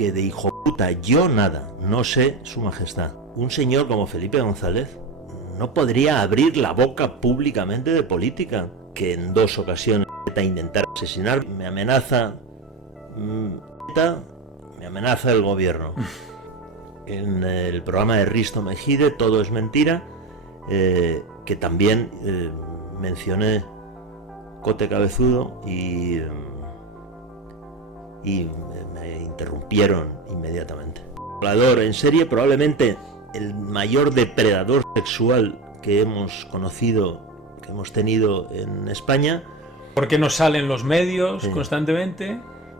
que de hijo puta yo nada, no sé su majestad. Un señor como Felipe González no podría abrir la boca públicamente de política, que en 2 ocasiones intentar asesinar, me amenaza me amenaza el gobierno. En el programa de Risto Mejide, Todo es mentira, que también mencioné Cote Cabezudo y me interrumpieron inmediatamente. Violador en serie, probablemente el mayor depredador sexual que hemos conocido, que hemos tenido en España. ¿Por qué no salen los medios constantemente?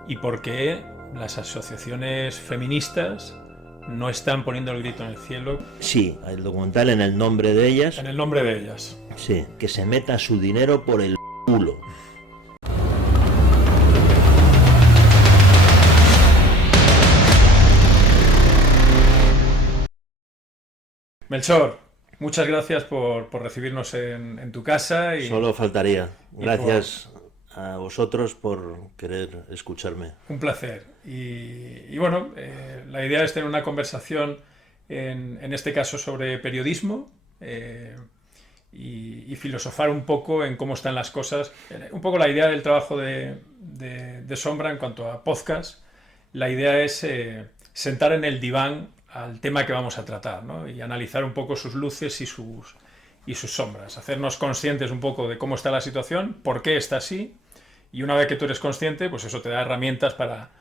Y por qué las asociaciones feministas no están poniendo el grito en el cielo. Sí, el documental En el nombre de ellas. En el nombre de ellas. Sí, que se meta su dinero por el culo. Melchor, muchas gracias por recibirnos en tu casa. Y solo faltaría. Gracias a vosotros por querer escucharme. Un placer. Y bueno, la idea es tener una conversación, en este caso, sobre periodismo y filosofar un poco en cómo están las cosas. Un poco la idea del trabajo de Sombra en cuanto a podcast. La idea es sentar en el diván al tema que vamos a tratar, ¿no? Y analizar un poco sus luces y sus sombras, hacernos conscientes un poco de cómo está la situación, por qué está así, y una vez que tú eres consciente, pues eso te da herramientas para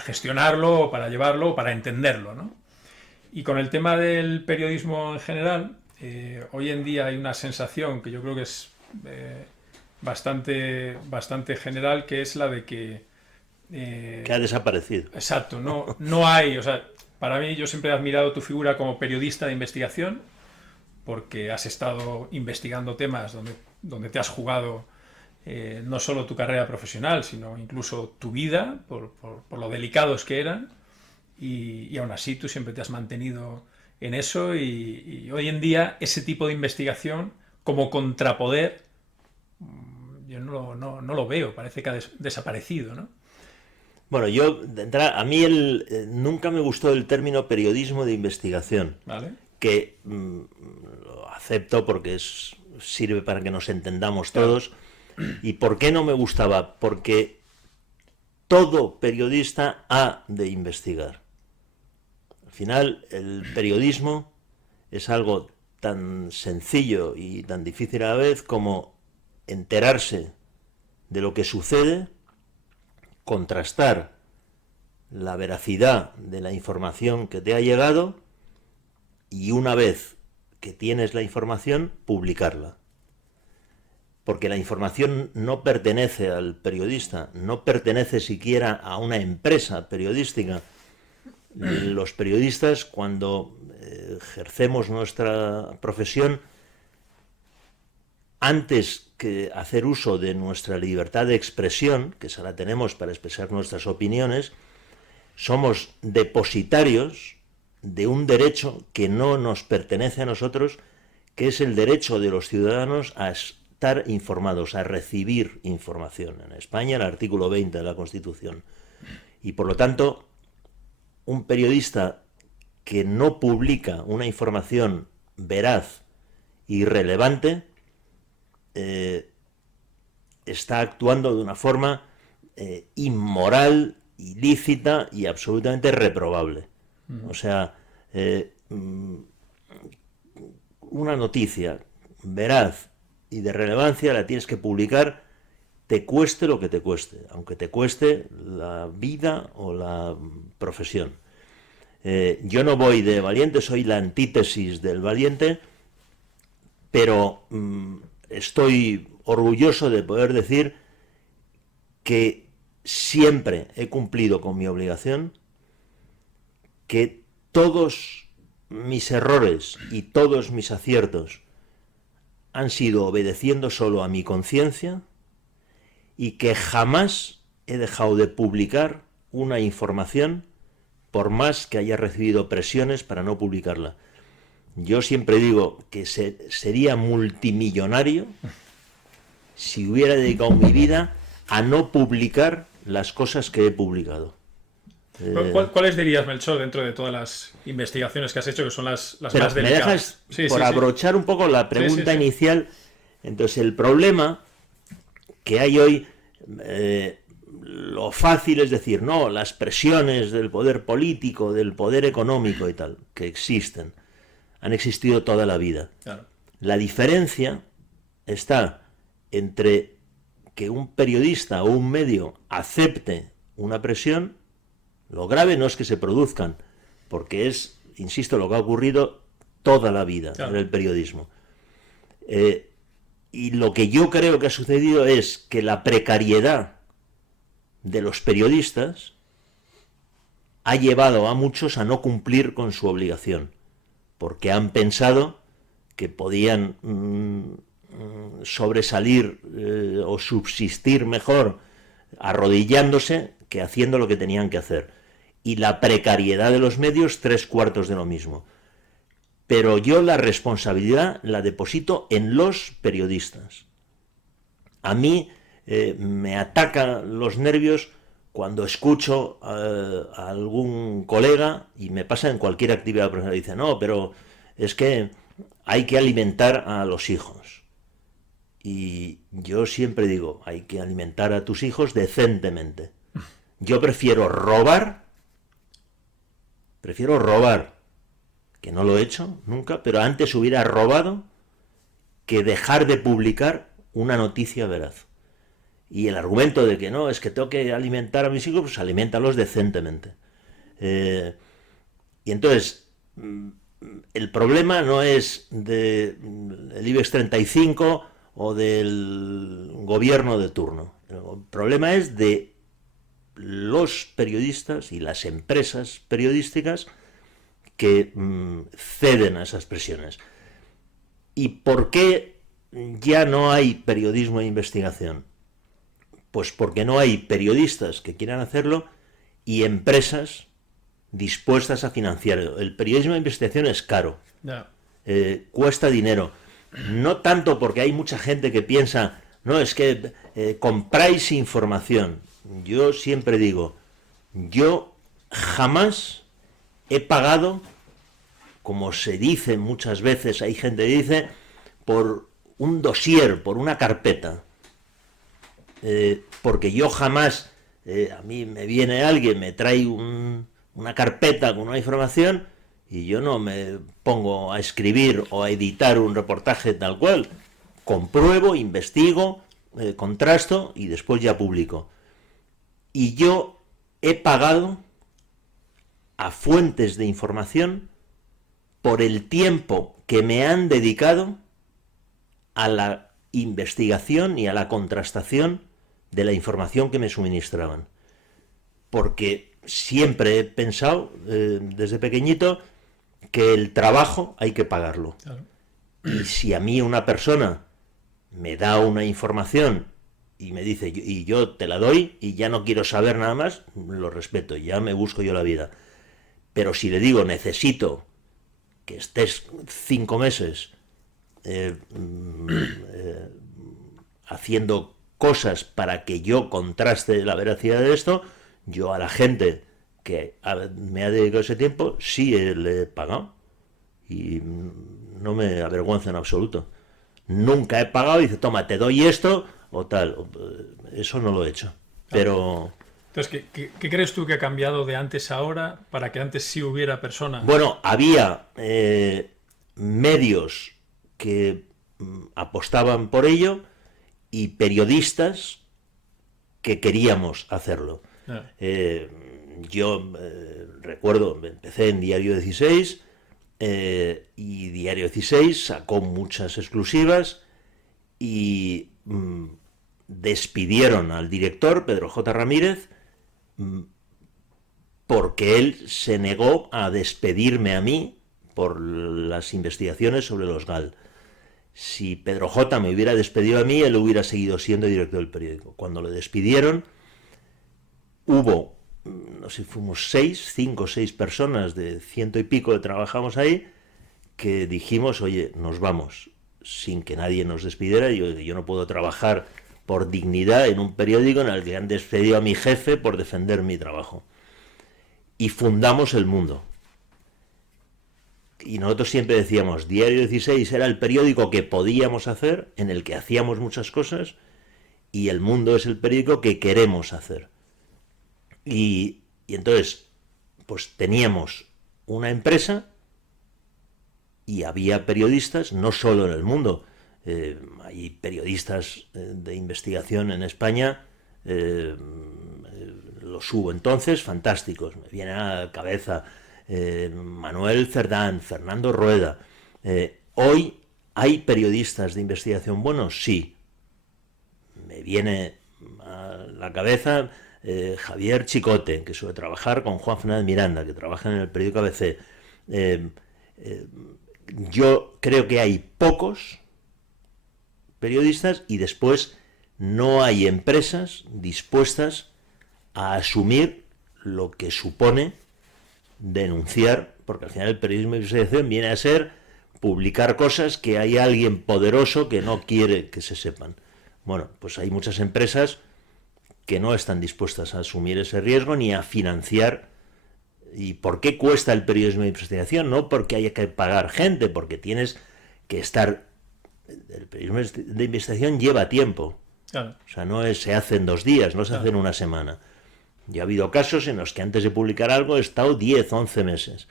gestionarlo, para llevarlo, para entenderlo, ¿no? Y con el tema del periodismo en general, hoy en día hay una sensación que yo creo que es bastante general, que es la de que ha desaparecido. Exacto, no hay, o sea, para mí, yo siempre he admirado tu figura como periodista de investigación, porque has estado investigando temas donde te has jugado no solo tu carrera profesional, sino incluso tu vida, por lo delicados que eran, y aún así tú siempre te has mantenido en eso, y hoy en día ese tipo de investigación como contrapoder, yo no lo veo, parece que ha desaparecido, ¿no? Bueno, yo, de entrada, a mí nunca me gustó el término periodismo de investigación, ¿vale? Que lo acepto porque sirve para que nos entendamos todos. Claro. ¿Y por qué no me gustaba? Porque todo periodista ha de investigar. Al final, el periodismo es algo tan sencillo y tan difícil a la vez como enterarse de lo que sucede, contrastar la veracidad de la información que te ha llegado y, una vez que tienes la información, publicarla. Porque la información no pertenece al periodista, no pertenece siquiera a una empresa periodística. Los periodistas, cuando ejercemos nuestra profesión, antes que hacer uso de nuestra libertad de expresión, que esa la tenemos para expresar nuestras opiniones, somos depositarios de un derecho que no nos pertenece a nosotros, que es el derecho de los ciudadanos a estar informados, a recibir información. En España, el artículo 20 de la Constitución. Y por lo tanto, un periodista que no publica una información veraz y relevante está actuando de una forma inmoral, ilícita y absolutamente reprobable. O sea, una noticia veraz y de relevancia la tienes que publicar, te cueste lo que te cueste, aunque te cueste la vida o la profesión. Yo no voy de valiente, soy la antítesis del valiente, pero estoy orgulloso de poder decir que siempre he cumplido con mi obligación, que todos mis errores y todos mis aciertos han sido obedeciendo solo a mi conciencia y que jamás he dejado de publicar una información por más que haya recibido presiones para no publicarla. Yo siempre digo que sería multimillonario si hubiera dedicado mi vida a no publicar las cosas que he publicado. ¿Cuáles dirías, Melchor, dentro de todas las investigaciones que has hecho, que son las Pero más me delicadas? dejas por abrochar un poco la pregunta inicial. Entonces, el problema que hay hoy, lo fácil es decir, no, las presiones del poder político, del poder económico y tal, que existen, han existido toda la vida. Claro. La diferencia está entre que un periodista o un medio acepte una presión. Lo grave no es que se produzcan, porque es, insisto, lo que ha ocurrido toda la vida en el periodismo. Y lo que yo creo que ha sucedido es que la precariedad de los periodistas ha llevado a muchos a no cumplir con su obligación, porque han pensado que podían sobresalir o subsistir mejor arrodillándose que haciendo lo que tenían que hacer. Y la precariedad de los medios, 3/4 de lo mismo. Pero yo la responsabilidad la deposito en los periodistas. A mí me atacan los nervios cuando escucho a algún colega, y me pasa en cualquier actividad profesional, dice, no, pero es que hay que alimentar a los hijos. Y yo siempre digo, hay que alimentar a tus hijos decentemente. Yo prefiero robar, que no lo he hecho nunca, pero antes hubiera robado que dejar de publicar una noticia veraz. Y el argumento de que no, es que tengo que alimentar a mis hijos, pues aliméntalos decentemente. Y entonces, el problema no es del IBEX 35 o del gobierno de turno. El problema es de los periodistas y las empresas periodísticas que ceden a esas presiones. ¿Y por qué ya no hay periodismo de investigación? Pues porque no hay periodistas que quieran hacerlo y empresas dispuestas a financiarlo. El periodismo de investigación es caro, cuesta dinero. No tanto porque hay mucha gente que piensa, no, es que compráis información. Yo siempre digo, yo jamás he pagado, como se dice muchas veces, hay gente que dice, por un dossier, por una carpeta. Porque yo jamás, a mí me viene alguien, me trae una carpeta con una información y yo no me pongo a escribir o a editar un reportaje tal cual. Compruebo, investigo, contrasto y después ya publico. Y yo he pagado a fuentes de información por el tiempo que me han dedicado a la investigación y a la contrastación de la información que me suministraban. Porque siempre he pensado, desde pequeñito, que el trabajo hay que pagarlo. Claro. Y si a mí una persona me da una información y me dice, y yo te la doy y ya no quiero saber nada más, lo respeto, ya me busco yo la vida. Pero si le digo, necesito que estés 5 meses haciendo cosas para que yo contraste la veracidad de esto, yo a la gente que me ha dedicado ese tiempo sí le he pagado y no me avergüenza en absoluto. Nunca he pagado y dice, toma, te doy esto o tal. Eso no lo he hecho. Pero... Entonces, ¿qué crees tú que ha cambiado de antes a ahora para que antes sí hubiera personas? Bueno, había medios que apostaban por ello y periodistas que queríamos hacerlo. Yo recuerdo, empecé en Diario 16 y Diario 16 sacó muchas exclusivas y despidieron al director, Pedro J. Ramírez, porque él se negó a despedirme a mí por las investigaciones sobre los GAL. Si Pedro J. me hubiera despedido a mí, él hubiera seguido siendo director del periódico. Cuando lo despidieron, hubo, no sé, fuimos 5 o 6 personas de 100 y pico que trabajamos ahí, que dijimos, oye, nos vamos, sin que nadie nos despidiera. Yo no puedo trabajar por dignidad en un periódico en el que han despedido a mi jefe por defender mi trabajo. y fundamos El Mundo. Y nosotros siempre decíamos, Diario 16 era el periódico que podíamos hacer, en el que hacíamos muchas cosas, y El Mundo es el periódico que queremos hacer. Y entonces, pues teníamos una empresa y había periodistas, no solo en El Mundo, hay periodistas de investigación en España, los hubo entonces, fantásticos, me viene a la cabeza Manuel Cerdán, Fernando Rueda. Hoy hay periodistas de investigación buenos, sí. Me viene a la cabeza Javier Chicote, que suele trabajar con Juan Fernández Miranda, que trabaja en el periódico ABC. Yo creo que hay pocos periodistas y después no hay empresas dispuestas a asumir lo que supone denunciar, porque al final el periodismo de investigación viene a ser publicar cosas que hay alguien poderoso que no quiere que se sepan. Bueno, pues hay muchas empresas que no están dispuestas a asumir ese riesgo ni a financiar. ¿Y por qué cuesta el periodismo de investigación? No porque haya que pagar gente, porque tienes que estar... El periodismo de investigación lleva tiempo. Claro. O sea, no se hace en 2 días, no se hace en una semana. Ya ha habido casos en los que antes de publicar algo he estado 10, 11 meses.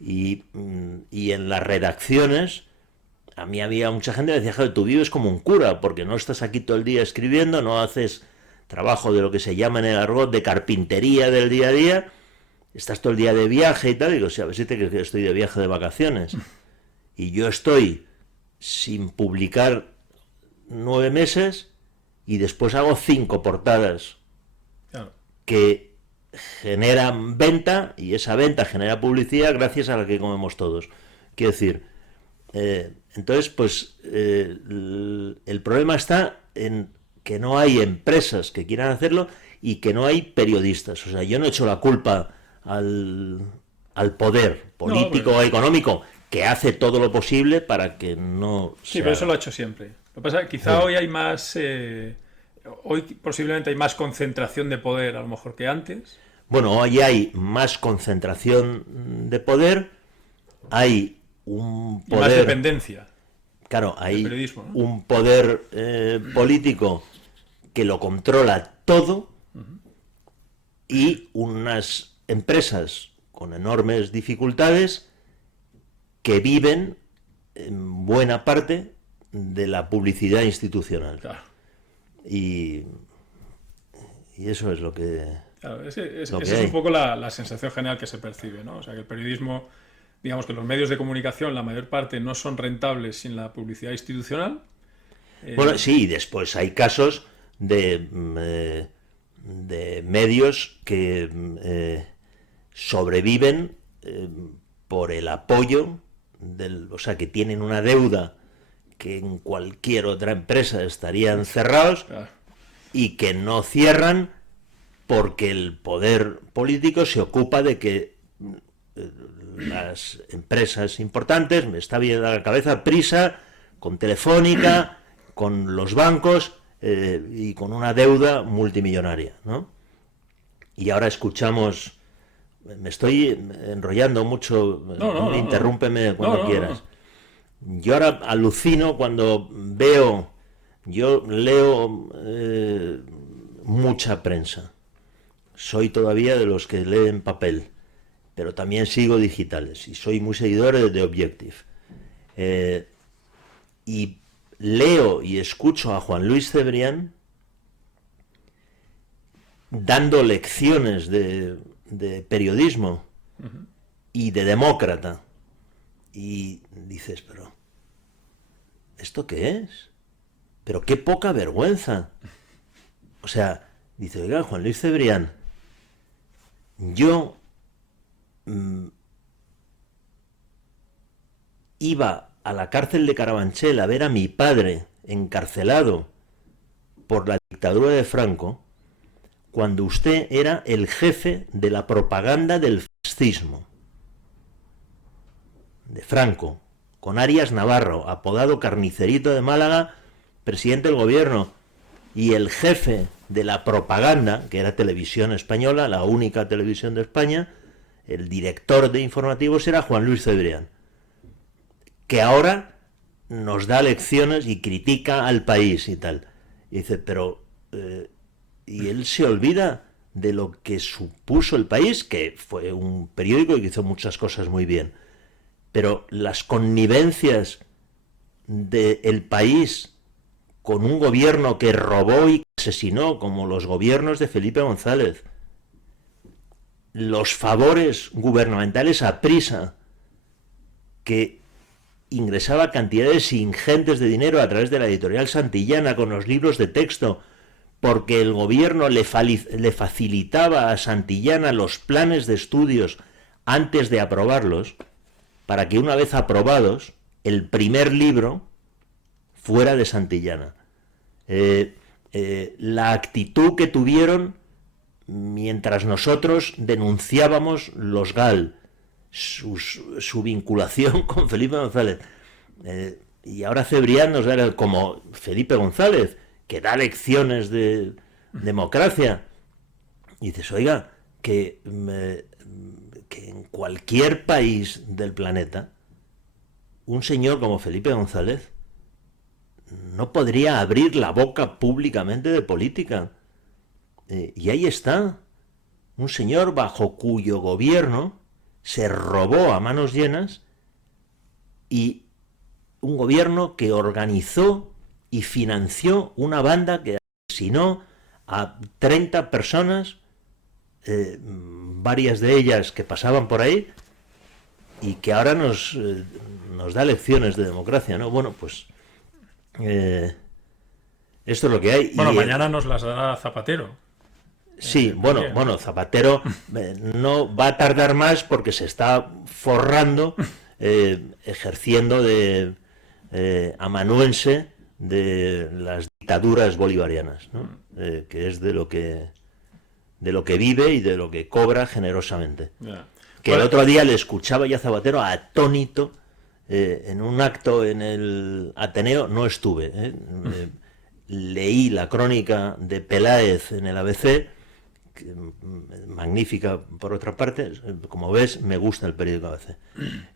Y en las redacciones, a mí había mucha gente que decía, joder, tú vives como un cura, porque no estás aquí todo el día escribiendo, no haces trabajo de lo que se llama en el argot de carpintería del día a día, estás todo el día de viaje y tal. Y digo, sí, a ver si te crees que estoy de viaje de vacaciones. Y yo estoy sin publicar 9 meses y después hago 5 portadas. Claro. Que generan venta y esa venta genera publicidad gracias a la que comemos todos. Quiero decir, entonces, pues el problema está en que no hay empresas que quieran hacerlo y que no hay periodistas. O sea, yo no echo la culpa al poder político o económico, que hace todo lo posible para que no Sí, pero eso lo ha hecho siempre. Lo que pasa es que quizá hoy hay más... Hoy posiblemente hay más concentración de poder a lo mejor que antes. Bueno, hoy hay más concentración de poder, hay un poder... Y más dependencia. Claro, hay periodismo, ¿no? un poder político que lo controla todo y unas empresas con enormes dificultades que viven en buena parte de la publicidad institucional. Claro. Y eso es lo que... Claro, esa es un poco la sensación general que se percibe, ¿no? O sea, que el periodismo, digamos que los medios de comunicación, la mayor parte, no son rentables sin la publicidad institucional. Bueno, sí, después hay casos de medios que sobreviven por el apoyo o sea, que tienen una deuda que en cualquier otra empresa estarían cerrados, Claro. Y que no cierran porque el poder político se ocupa de que las empresas importantes, me está bien a la cabeza Prisa, con Telefónica, con los bancos y con una deuda multimillonaria, ¿no? Y ahora escuchamos, me estoy enrollando mucho, interrúmpeme cuando quieras. Yo ahora alucino cuando yo leo mucha prensa. Soy todavía de los que leen papel, pero también sigo digitales y soy muy seguidor de Objective. Y leo y escucho a Juan Luis Cebrián dando lecciones de periodismo y de demócrata. Y dices, pero ¿esto qué es? Pero qué poca vergüenza. O sea, dice, oiga, Juan Luis Cebrián, yo iba a la cárcel de Carabanchel a ver a mi padre encarcelado por la dictadura de Franco, cuando usted era el jefe de la propaganda del fascismo de Franco, con Arias Navarro, apodado Carnicerito de Málaga, presidente del gobierno, y el jefe de la propaganda, que era Televisión Española, la única televisión de España, el director de informativos era Juan Luis Cebrián, que ahora nos da lecciones y critica al país y tal. Y dice, pero... y él se olvida de lo que supuso el país, que fue un periódico que hizo muchas cosas muy bien. Pero las connivencias del país con un gobierno que robó y asesinó, como los gobiernos de Felipe González, los favores gubernamentales a prisa, que ingresaba cantidades ingentes de dinero a través de la editorial Santillana con los libros de texto, porque el gobierno le facilitaba a Santillana los planes de estudios antes de aprobarlos, para que una vez aprobados, el primer libro fuera de Santillana. La actitud que tuvieron mientras nosotros denunciábamos los GAL, su vinculación con Felipe González. Y ahora Cebrián nos da como Felipe González, que da lecciones de democracia. Y dices, oiga, que en cualquier país del planeta, un señor como Felipe González no podría abrir la boca públicamente de política. Y ahí está, un señor bajo cuyo gobierno se robó a manos llenas, y un gobierno que organizó y financió una banda que asesinó a 30 personas, varias de ellas que pasaban por ahí, y que ahora nos da lecciones de democracia, ¿no? Bueno, pues esto es lo que hay. Bueno, mañana nos las dará Zapatero. Sí, bueno, Zapatero no va a tardar más porque se está forrando, ejerciendo de amanuense de las dictaduras bolivarianas, ¿no? Que es de lo que vive y de lo que cobra generosamente. Yeah. Que el otro día le escuchaba ya a Zapatero atónito en un acto en el Ateneo, no estuve, leí la crónica de Peláez en el ABC, magnífica por otra parte, como ves me gusta el periódico ABC,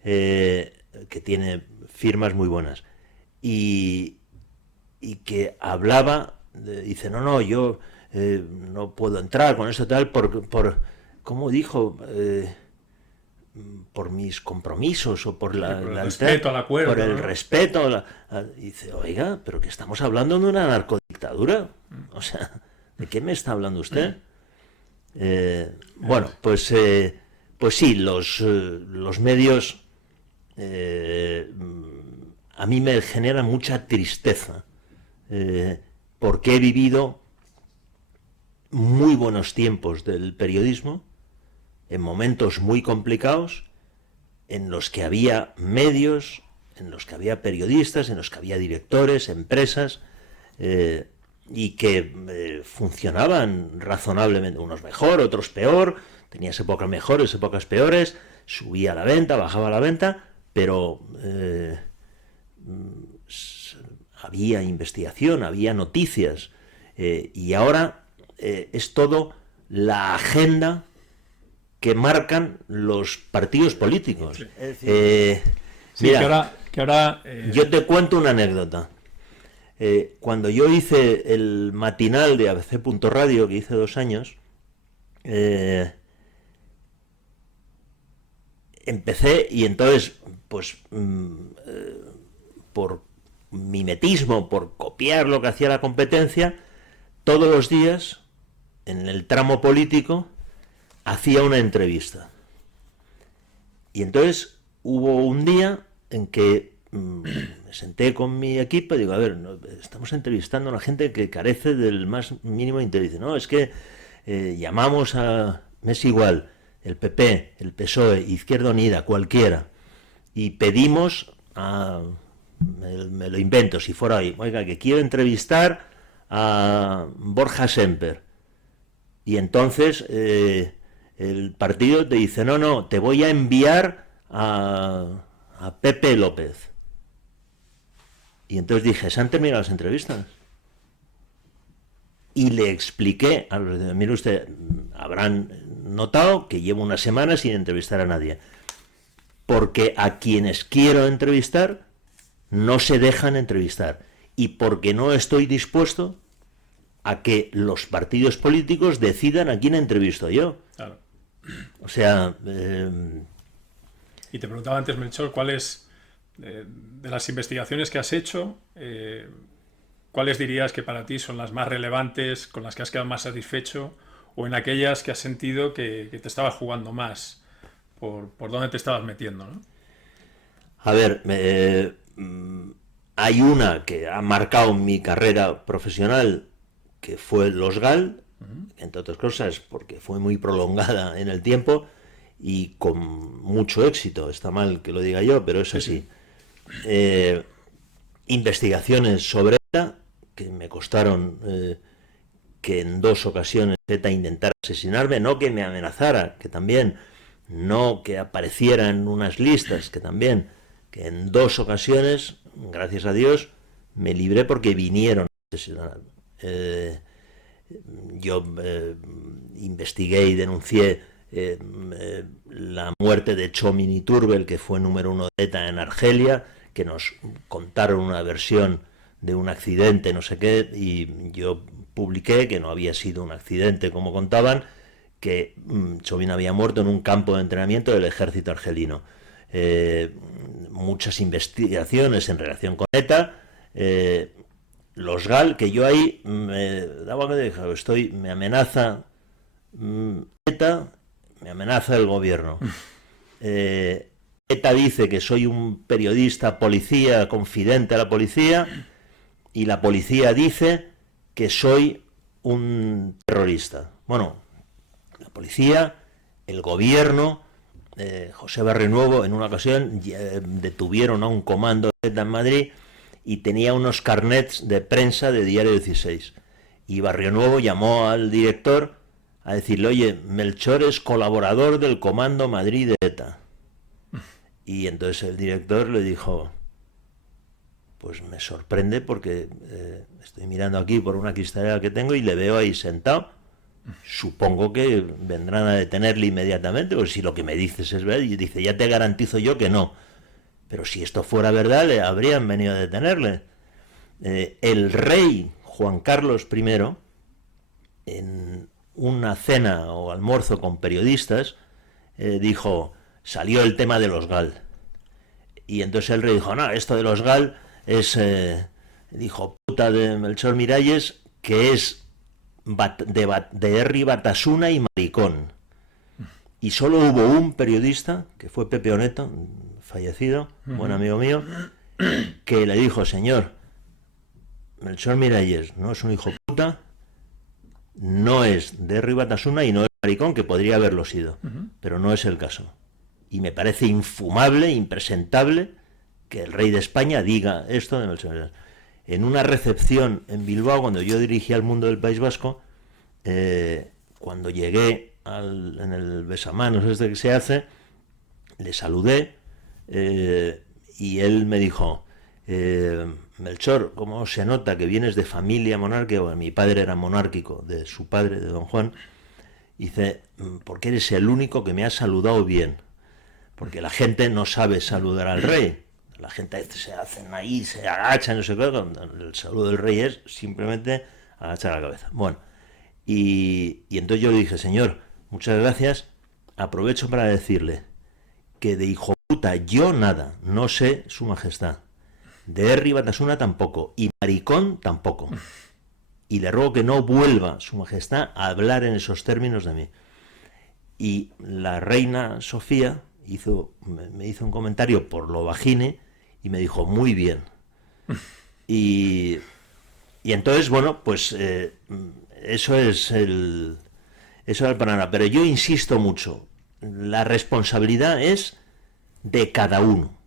que tiene firmas muy buenas, y que hablaba, dice, no, yo no puedo entrar con esto tal, por ¿cómo dijo? Por mis compromisos o por el respeto al acuerdo, por el respeto dice, oiga, pero que estamos hablando de una narcodictadura, o sea, ¿de qué me está hablando usted? Bueno, pues sí, los medios a mí me generan mucha tristeza, porque he vivido muy buenos tiempos del periodismo, en momentos muy complicados, en los que había medios, en los que había periodistas, en los que había directores, empresas, y que funcionaban razonablemente, unos mejor, otros peor, tenías épocas mejores, épocas peores, subía la venta, bajaba la venta, pero había investigación, había noticias, y ahora es todo la agenda que marcan los partidos políticos. Sí, mira, que ahora yo te cuento una anécdota. Cuando yo hice el matinal de ABC.radio, que hice 2 años, empecé, y entonces, pues, por mimetismo, por copiar lo que hacía la competencia, todos los días, en el tramo político, hacía una entrevista. Y entonces hubo un día en que me senté con mi equipo y digo, a ver, estamos entrevistando a la gente que carece del más mínimo interés. No, es que llamamos a... me es igual, el PP, el PSOE, Izquierda Unida, cualquiera, y pedimos a... me lo invento, si fuera ahí, oiga, que quiero entrevistar a Borja Semper. Y entonces el partido te dice, no, te voy a enviar a Pepe López. Y entonces dije, ¿se han terminado las entrevistas? y le expliqué, mire usted, habrán notado que llevo una semana sin entrevistar a nadie, porque a quienes quiero entrevistar no se dejan entrevistar, y porque no estoy dispuesto a que los partidos políticos decidan a quién entrevisto yo. Claro. O sea... Y te preguntaba antes, Melchor, ¿cuáles, de las investigaciones que has hecho, cuáles dirías que para ti son las más relevantes, con las que has quedado más satisfecho, o en aquellas que has sentido que te estabas jugando más, por dónde te estabas metiendo, ¿no? A ver, hay una que ha marcado mi carrera profesional, que fue Los Gal, entre otras cosas porque fue muy prolongada en el tiempo y con mucho éxito. Está mal que lo diga yo, pero es así. Investigaciones sobre ETA que me costaron que en 2 ocasiones ETA intentara asesinarme, no que me amenazara, que también, no que apareciera en unas listas, que también, que en 2 ocasiones, gracias a Dios, me libré porque vinieron a asesinarme. Yo investigué y denuncié la muerte de Chomin Iturbe, que fue número 1 de ETA en Argelia, que nos contaron una versión de un accidente, no sé qué, y yo publiqué que no había sido un accidente como contaban, que Chomin había muerto en un campo de entrenamiento del ejército argelino. Muchas investigaciones en relación con ETA, Los Gal, que yo ahí me daba que dejar, me amenaza ETA, me amenaza el gobierno. ETA dice que soy un periodista policía, confidente a la policía, y la policía dice que soy un terrorista. Bueno, la policía, el gobierno, José Barrionuevo, en una ocasión detuvieron a un comando de ETA en Madrid y tenía unos carnets de prensa de Diario 16. Y Barrionuevo llamó al director a decirle, oye, Melchor es colaborador del Comando Madrid de ETA. Y entonces el director le dijo, pues me sorprende porque estoy mirando aquí por una cristalera que tengo y le veo ahí sentado. Supongo que vendrán a detenerle inmediatamente, porque si lo que me dices es verdad, y dice, ya te garantizo yo que no. Pero si esto fuera verdad, le habrían venido a detenerle. El rey Juan Carlos I, en una cena o almuerzo con periodistas, dijo, salió el tema de los Gal. Y entonces el rey dijo, no, esto de los Gal es, dijo, puta de Melchor Miralles, que es de Herri Batasuna y maricón. Y solo hubo un periodista, que fue Pepe Oneto, fallecido, buen amigo mío, que le dijo, señor, Melchor Miralles no es un hijo puta, no es de Herri Batasuna y no es maricón, que podría haberlo sido, pero no es el caso. Y me parece infumable, impresentable, que el rey de España diga esto de Melchor Miralles. En una recepción en Bilbao, cuando yo dirigía El Mundo del País Vasco, cuando llegué en el besamanos este que se hace, le saludé y él me dijo, Melchor, ¿cómo se nota que vienes de familia monárquica? Bueno, mi padre era monárquico, de su padre, de don Juan. Dice, porque eres el único que me ha saludado bien, porque la gente no sabe saludar al rey. La gente se hacen ahí, se agachan, no sé qué. El saludo del rey es simplemente agachar la cabeza. Bueno, y entonces yo le dije, señor, muchas gracias, aprovecho para decirle que de hijo puta yo nada, no sé su majestad, de Herri Batasuna tampoco, y maricón tampoco. Y le ruego que no vuelva su majestad a hablar en esos términos de mí. Y la reina Sofía me hizo un comentario por lo bajine y me dijo, muy bien. Y entonces, bueno, pues eso es el panorama. Pero yo insisto mucho, la responsabilidad es de cada uno.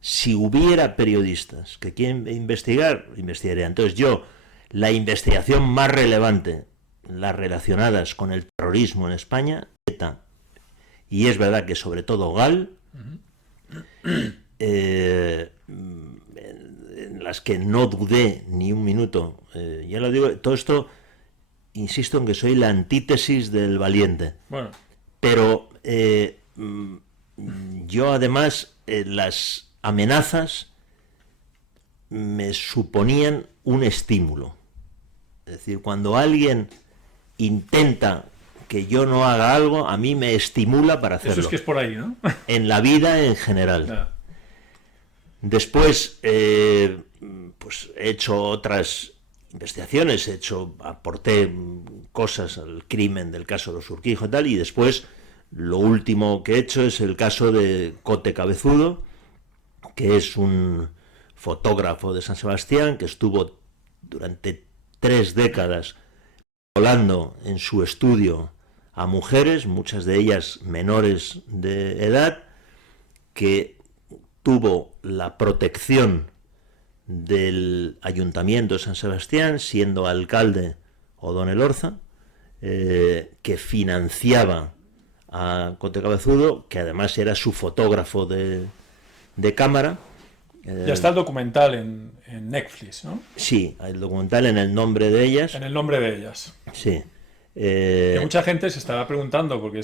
Si hubiera periodistas que quieren investigar, investigaría. Entonces yo, la investigación más relevante, las relacionadas con el terrorismo en España, ETA, y es verdad que sobre todo Gal, en las que no dudé ni un minuto. Ya lo digo, todo esto, insisto en que soy la antítesis del valiente. Bueno. Pero yo además, las amenazas me suponían un estímulo. Es decir, cuando alguien intenta que yo no haga algo, a mí me estimula para hacerlo. Eso es que es por ahí, ¿no? En la vida en general. Ya. Después, pues he hecho otras investigaciones, aporté cosas al crimen del caso de los Urquijo y tal, y después lo último que he hecho es el caso de Cote Cabezudo, que es un fotógrafo de San Sebastián que estuvo durante 3 décadas violando en su estudio a mujeres, muchas de ellas menores de edad, que tuvo la protección del Ayuntamiento de San Sebastián, siendo alcalde Odón Elorza, que financiaba a Cote Cabezudo, que además era su fotógrafo de cámara. Ya está el documental en Netflix, ¿no? Sí, el documental En el nombre de ellas. En el nombre de ellas. Sí. Que mucha gente se estará preguntando, porque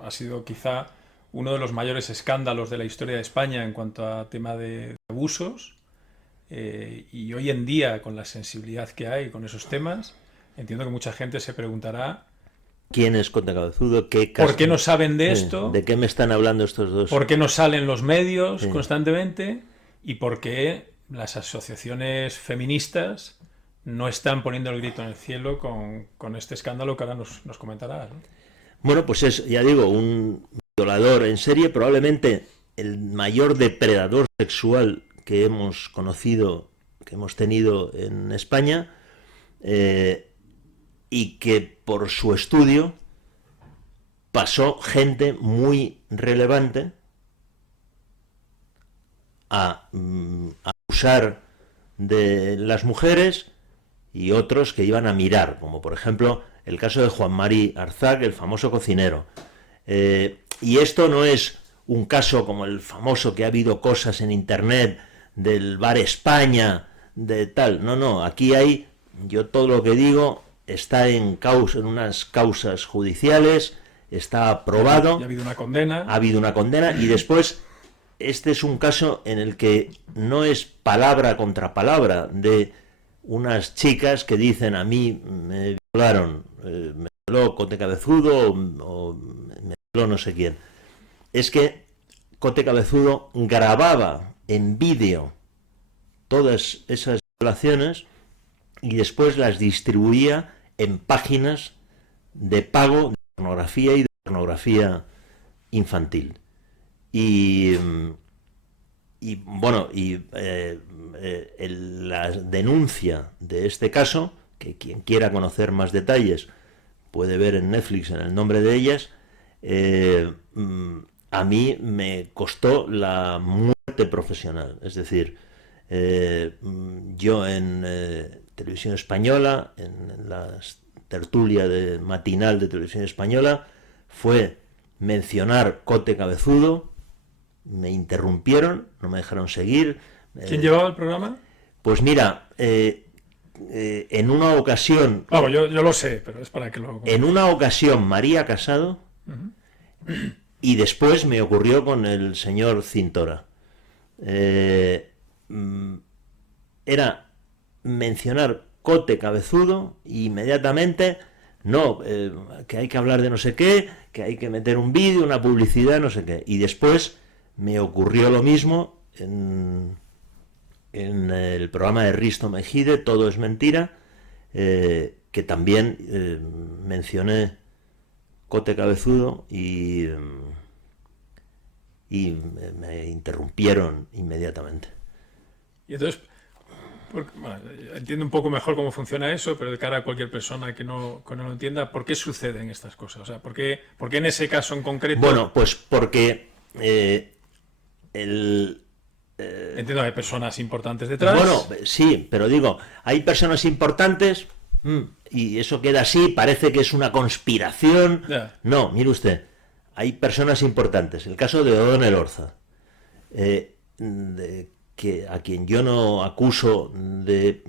ha sido quizá uno de los mayores escándalos de la historia de España en cuanto a tema de abusos, y hoy en día, con la sensibilidad que hay con esos temas, entiendo que mucha gente se preguntará ¿quién es Cote Cabezudo? ¿por qué no saben de esto? ¿De qué me están hablando estos dos? ¿Por qué no salen los medios constantemente? ¿Y por qué las asociaciones feministas no están poniendo el grito en el cielo con este escándalo que ahora nos comentará, ¿no? Bueno, pues es, ya digo, un violador en serie, probablemente el mayor depredador sexual que hemos conocido, que hemos tenido en España, y que por su estudio pasó gente muy relevante a abusar de las mujeres y otros que iban a mirar, como por ejemplo el caso de Juan Mari Arzac, el famoso cocinero. Y esto no es un caso como el famoso que ha habido cosas en internet del Bar España, de tal. No, aquí hay, yo todo lo que digo está en unas causas judiciales, está aprobado. Y ha habido una condena. Ha habido una condena y después este es un caso en el que no es palabra contra palabra de unas chicas que dicen a mí me violaron, me violó Cote Cabezudo o me violó no sé quién. Es que Cote Cabezudo grababa en vídeo todas esas violaciones y después las distribuía en páginas de pago de pornografía y de pornografía infantil. Y bueno, la denuncia de este caso, que quien quiera conocer más detalles puede ver en Netflix En el nombre de ellas, a mí me costó la muerte profesional. Es decir, yo en Televisión Española, en la tertulia matinal de Televisión Española, fue mencionar Cote Cabezudo, me interrumpieron, no me dejaron seguir. ¿Quién llevaba el programa? Pues mira, en una ocasión... Vamos, yo lo sé, pero es para que lo... En una ocasión María Casado, y después me ocurrió con el señor Cintora. Era mencionar Cote Cabezudo e inmediatamente... No, que hay que hablar de no sé qué, que hay que meter un vídeo, una publicidad, no sé qué. Y después me ocurrió lo mismo en el programa de Risto Mejide, Todo es mentira, que también mencioné Cote Cabezudo y me interrumpieron inmediatamente. Y entonces... Bueno, entiendo un poco mejor cómo funciona eso, pero de cara a cualquier persona que no lo entienda, ¿por qué suceden estas cosas? O sea, ¿por qué en ese caso en concreto? Bueno, pues porque entiendo que hay personas importantes detrás. Bueno, sí, pero digo, hay personas importantes y eso queda así, parece que es una conspiración. Ya. No, mire usted, hay personas importantes. El caso de Odón Elorza, que a quien yo no acuso de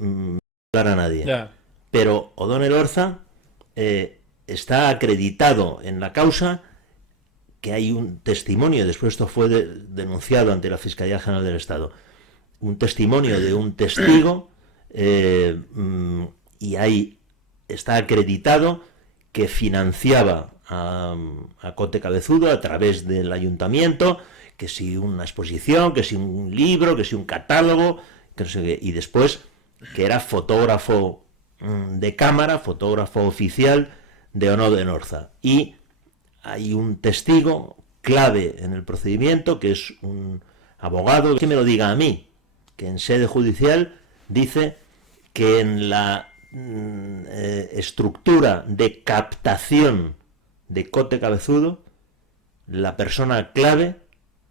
hablar a nadie. Ya. Pero O'Donnell Orza está acreditado en la causa, que hay un testimonio, después esto fue denunciado ante la Fiscalía General del Estado, un testimonio de un testigo, y ahí está acreditado que financiaba a Cote Cabezudo a través del ayuntamiento, que si una exposición, que si un libro, que si un catálogo, que no sé qué, y después que era fotógrafo de cámara, fotógrafo oficial de O'Donnell Orza. Y hay un testigo clave en el procedimiento, que es un abogado, que me lo diga a mí, que en sede judicial dice que en la estructura de captación de Cote Cabezudo, la persona clave,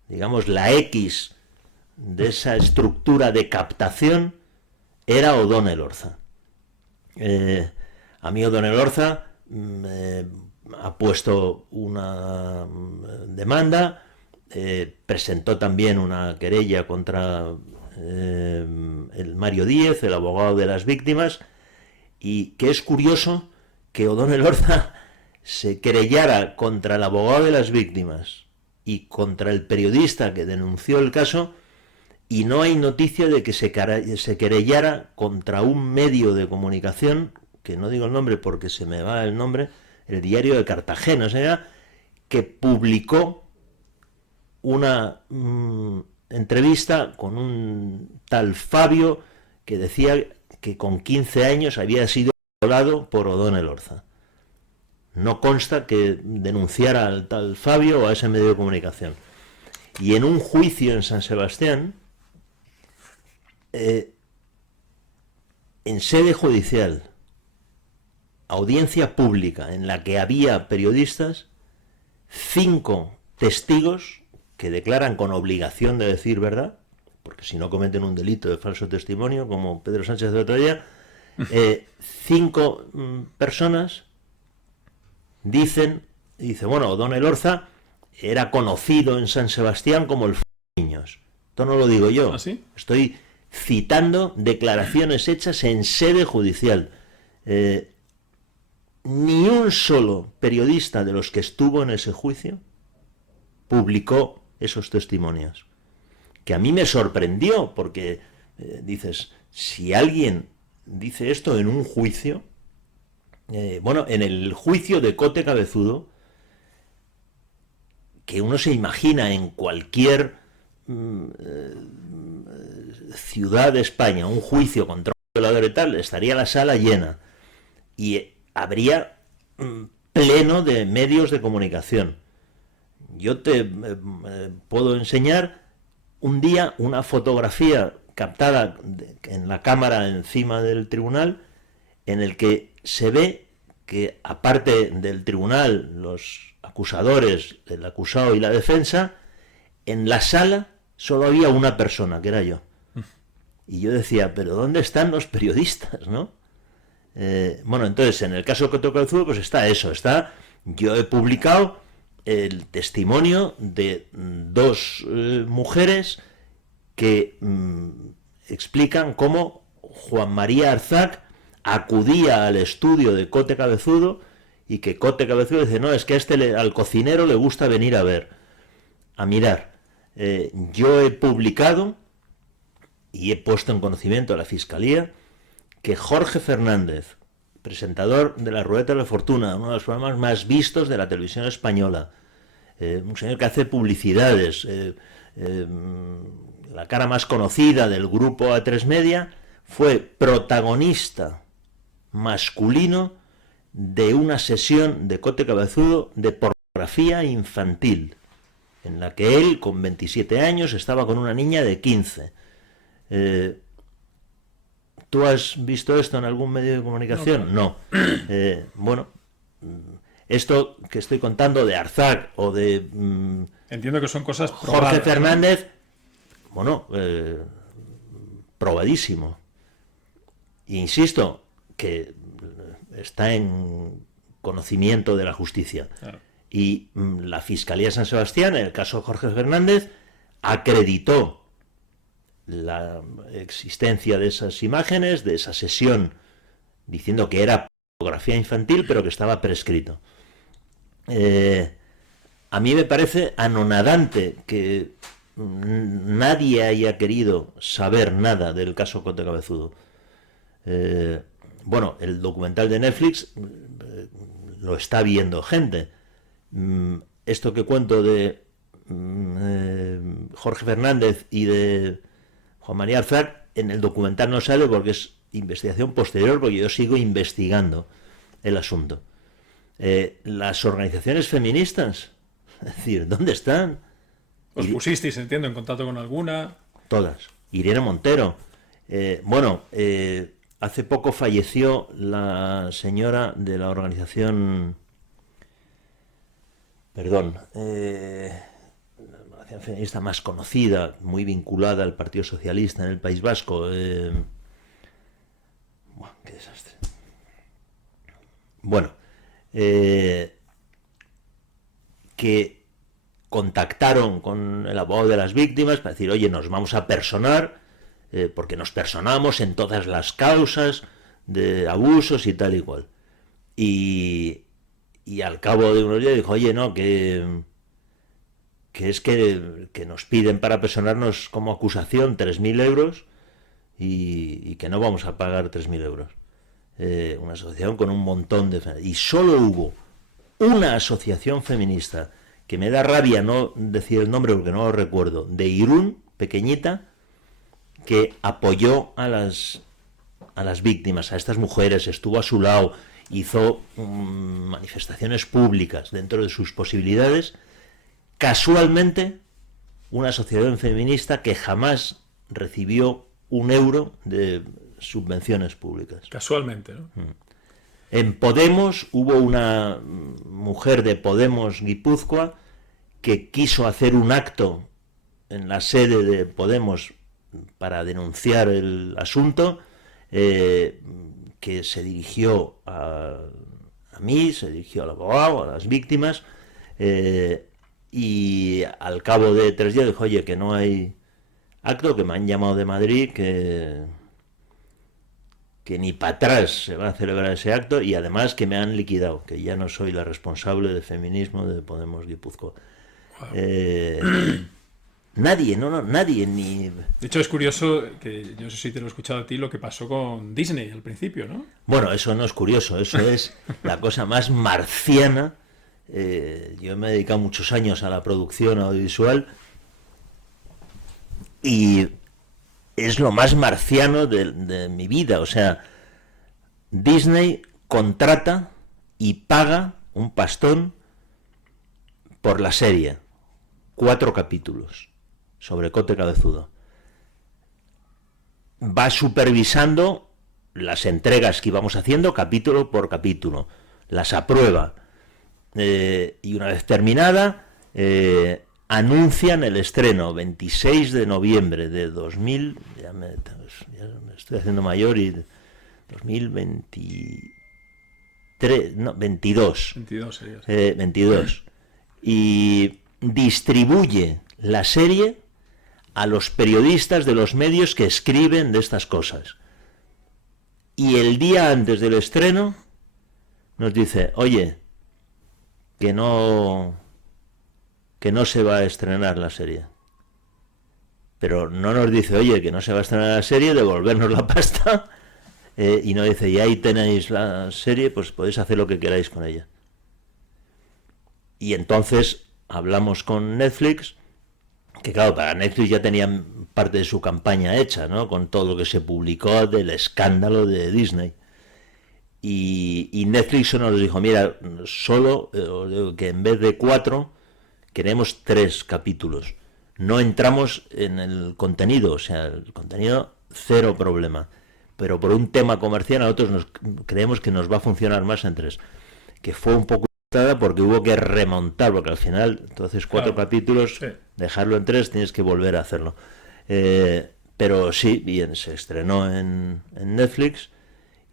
digamos la X de esa estructura de captación, era O'Donnell Orza. A mí O'Donnell Orza ha puesto una demanda, presentó también una querella contra el Mario Díez, el abogado de las víctimas, y que es curioso que O'Donnell Orza se querellara contra el abogado de las víctimas y contra el periodista que denunció el caso, y no hay noticia de que se querellara contra un medio de comunicación, que no digo el nombre porque se me va el nombre, el Diario de Cartagena, o sea, que publicó una entrevista con un tal Fabio que decía que con 15 años había sido violado por O'Donnell Orza. No consta que denunciara al tal Fabio o a ese medio de comunicación. Y en un juicio en San Sebastián, en sede judicial, audiencia pública en la que había periodistas, 5 testigos que declaran con obligación de decir verdad, porque si no cometen un delito de falso testimonio, como Pedro Sánchez de Otoya, 5 personas dice, bueno, O'Donnell Orza era conocido en San Sebastián como el niños. Esto no lo digo yo. ¿Ah, sí? Estoy citando declaraciones hechas en sede judicial. Ni un solo periodista de los que estuvo en ese juicio publicó esos testimonios. Que a mí me sorprendió, porque dices, si alguien dice esto en un juicio, bueno, en el juicio de Cote Cabezudo, que uno se imagina en cualquier ciudad de España, un juicio contra un violador y tal, estaría la sala llena y habría pleno de medios de comunicación. Yo te puedo enseñar un día una fotografía captada en la cámara encima del tribunal, en el que se ve que, aparte del tribunal, los acusadores, el acusado y la defensa, en la sala solo había una persona, que era yo. Y yo decía, ¿pero dónde están los periodistas, no? Bueno, entonces, en el caso de Cote Cabezudo, pues está eso, yo he publicado el testimonio de 2 mujeres que explican cómo Juan María Arzac acudía al estudio de Cote Cabezudo y que Cote Cabezudo dice, no, es que al cocinero le gusta venir a mirar. Yo he publicado y he puesto en conocimiento a la Fiscalía que Jorge Fernández, presentador de La Ruleta de la Fortuna, uno de los programas más vistos de la televisión española, un señor que hace publicidades, la cara más conocida del grupo A3 Media, fue protagonista masculino de una sesión de Cote Cabezudo de pornografía infantil, en la que él, con 27 años, estaba con una niña de 15. ¿Tú has visto esto en algún medio de comunicación? No. Bueno, esto que estoy contando de Arzac o de entiendo que son cosas probadas, Jorge Fernández, ¿no? Bueno, probadísimo. Insisto, que está en conocimiento de la justicia. Claro. Y la Fiscalía de San Sebastián, en el caso de Jorge Fernández, acreditó la existencia de esas imágenes, de esa sesión, diciendo que era pornografía infantil, pero que estaba prescrito. A mí me parece anonadante que nadie haya querido saber nada del caso Cote Cabezudo. Bueno, el documental de Netflix lo está viendo gente. Esto que cuento de Jorge Fernández y de Juan María Alfar, en el documental no sale porque es investigación posterior, porque yo sigo investigando el asunto. Las organizaciones feministas, es decir, ¿dónde están? ¿Os pusisteis, entiendo, en contacto con alguna? Todas. Irene Montero. Hace poco falleció la señora de la organización... Perdón. La organización feminista más conocida, muy vinculada al Partido Socialista en el País Vasco. Qué desastre. Bueno. Que contactaron con el abogado de las víctimas para decir, oye, nos vamos a personar, porque nos personamos en todas las causas de abusos y tal y cual. Y al cabo de unos días dijo, oye, no, que es que nos piden para personarnos como acusación 3.000 euros y que no vamos a pagar 3.000 euros. Una asociación con un montón de... Y solo hubo una asociación feminista, que me da rabia no decir el nombre porque no lo recuerdo, de Irún, pequeñita, que apoyó a las víctimas, a estas mujeres, estuvo a su lado, hizo manifestaciones públicas dentro de sus posibilidades. Casualmente, una asociación feminista que jamás recibió un euro de subvenciones públicas. Casualmente, ¿no? En Podemos hubo una mujer de Podemos Guipúzcoa que quiso hacer un acto en la sede de Podemos para denunciar el asunto, que se dirigió a mí, se dirigió al abogado, a las víctimas, y al cabo de 3 días dijo, oye, que no hay acto, que me han llamado de Madrid, que ni para atrás se va a celebrar ese acto, y además que me han liquidado, que ya no soy la responsable de feminismo de Podemos Guipúzcoa. Wow. Nadie, nadie, ni... De hecho, es curioso, que yo no sé si te lo he escuchado a ti, lo que pasó con Disney al principio, ¿no? Bueno, eso no es curioso, eso es la cosa más marciana. Yo me he dedicado muchos años a la producción audiovisual y es lo más marciano de mi vida. O sea, Disney contrata y paga un pastón por la serie. 4 capítulos sobre Cote Cabezudo. Va supervisando las entregas que íbamos haciendo capítulo por capítulo. Las aprueba. Y una vez terminada, anuncian el estreno 26 de noviembre de 2000, ya me estoy haciendo mayor, y 2023, no, 22. 22 sería. 22. Y distribuye la serie a los periodistas de los medios que escriben de estas cosas. Y el día antes del estreno nos dice, oye, que no se va a estrenar la serie. Pero no nos dice, oye, que no se va a estrenar la serie, devolvernos la pasta, y no dice, y ahí tenéis la serie, pues podéis hacer lo que queráis con ella. Y entonces hablamos con Netflix, que claro, para Netflix ya tenían parte de su campaña hecha, ¿no? Con todo lo que se publicó del escándalo de Disney. Y Netflix nos dijo, mira, solo que en vez de 4 queremos 3 capítulos. No entramos en el contenido, o sea, el contenido cero problema. Pero por un tema comercial nosotros creemos que nos va a funcionar más en 3. Que fue un poco porque hubo que remontar, porque al final, entonces 4 capítulos, sí, dejarlo en 3, tienes que volver a hacerlo. Pero sí, bien, se estrenó en Netflix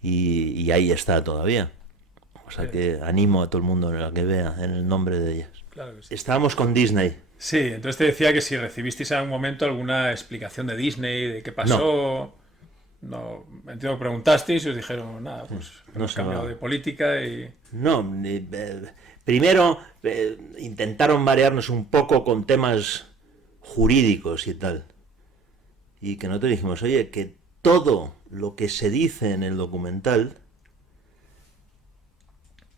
y ahí está todavía. O sea que animo a todo el mundo a que vea en el nombre de ellas. Claro que sí. Estábamos con Disney. Sí, entonces te decía que si recibisteis en algún momento alguna explicación de Disney, de qué No, pasó. No, entiendo que preguntasteis y os dijeron, nada, pues no hemos se cambiado va. de política y... No, primero intentaron marearnos un poco con temas jurídicos y tal. Y que nosotros dijimos, oye, que todo lo que se dice en el documental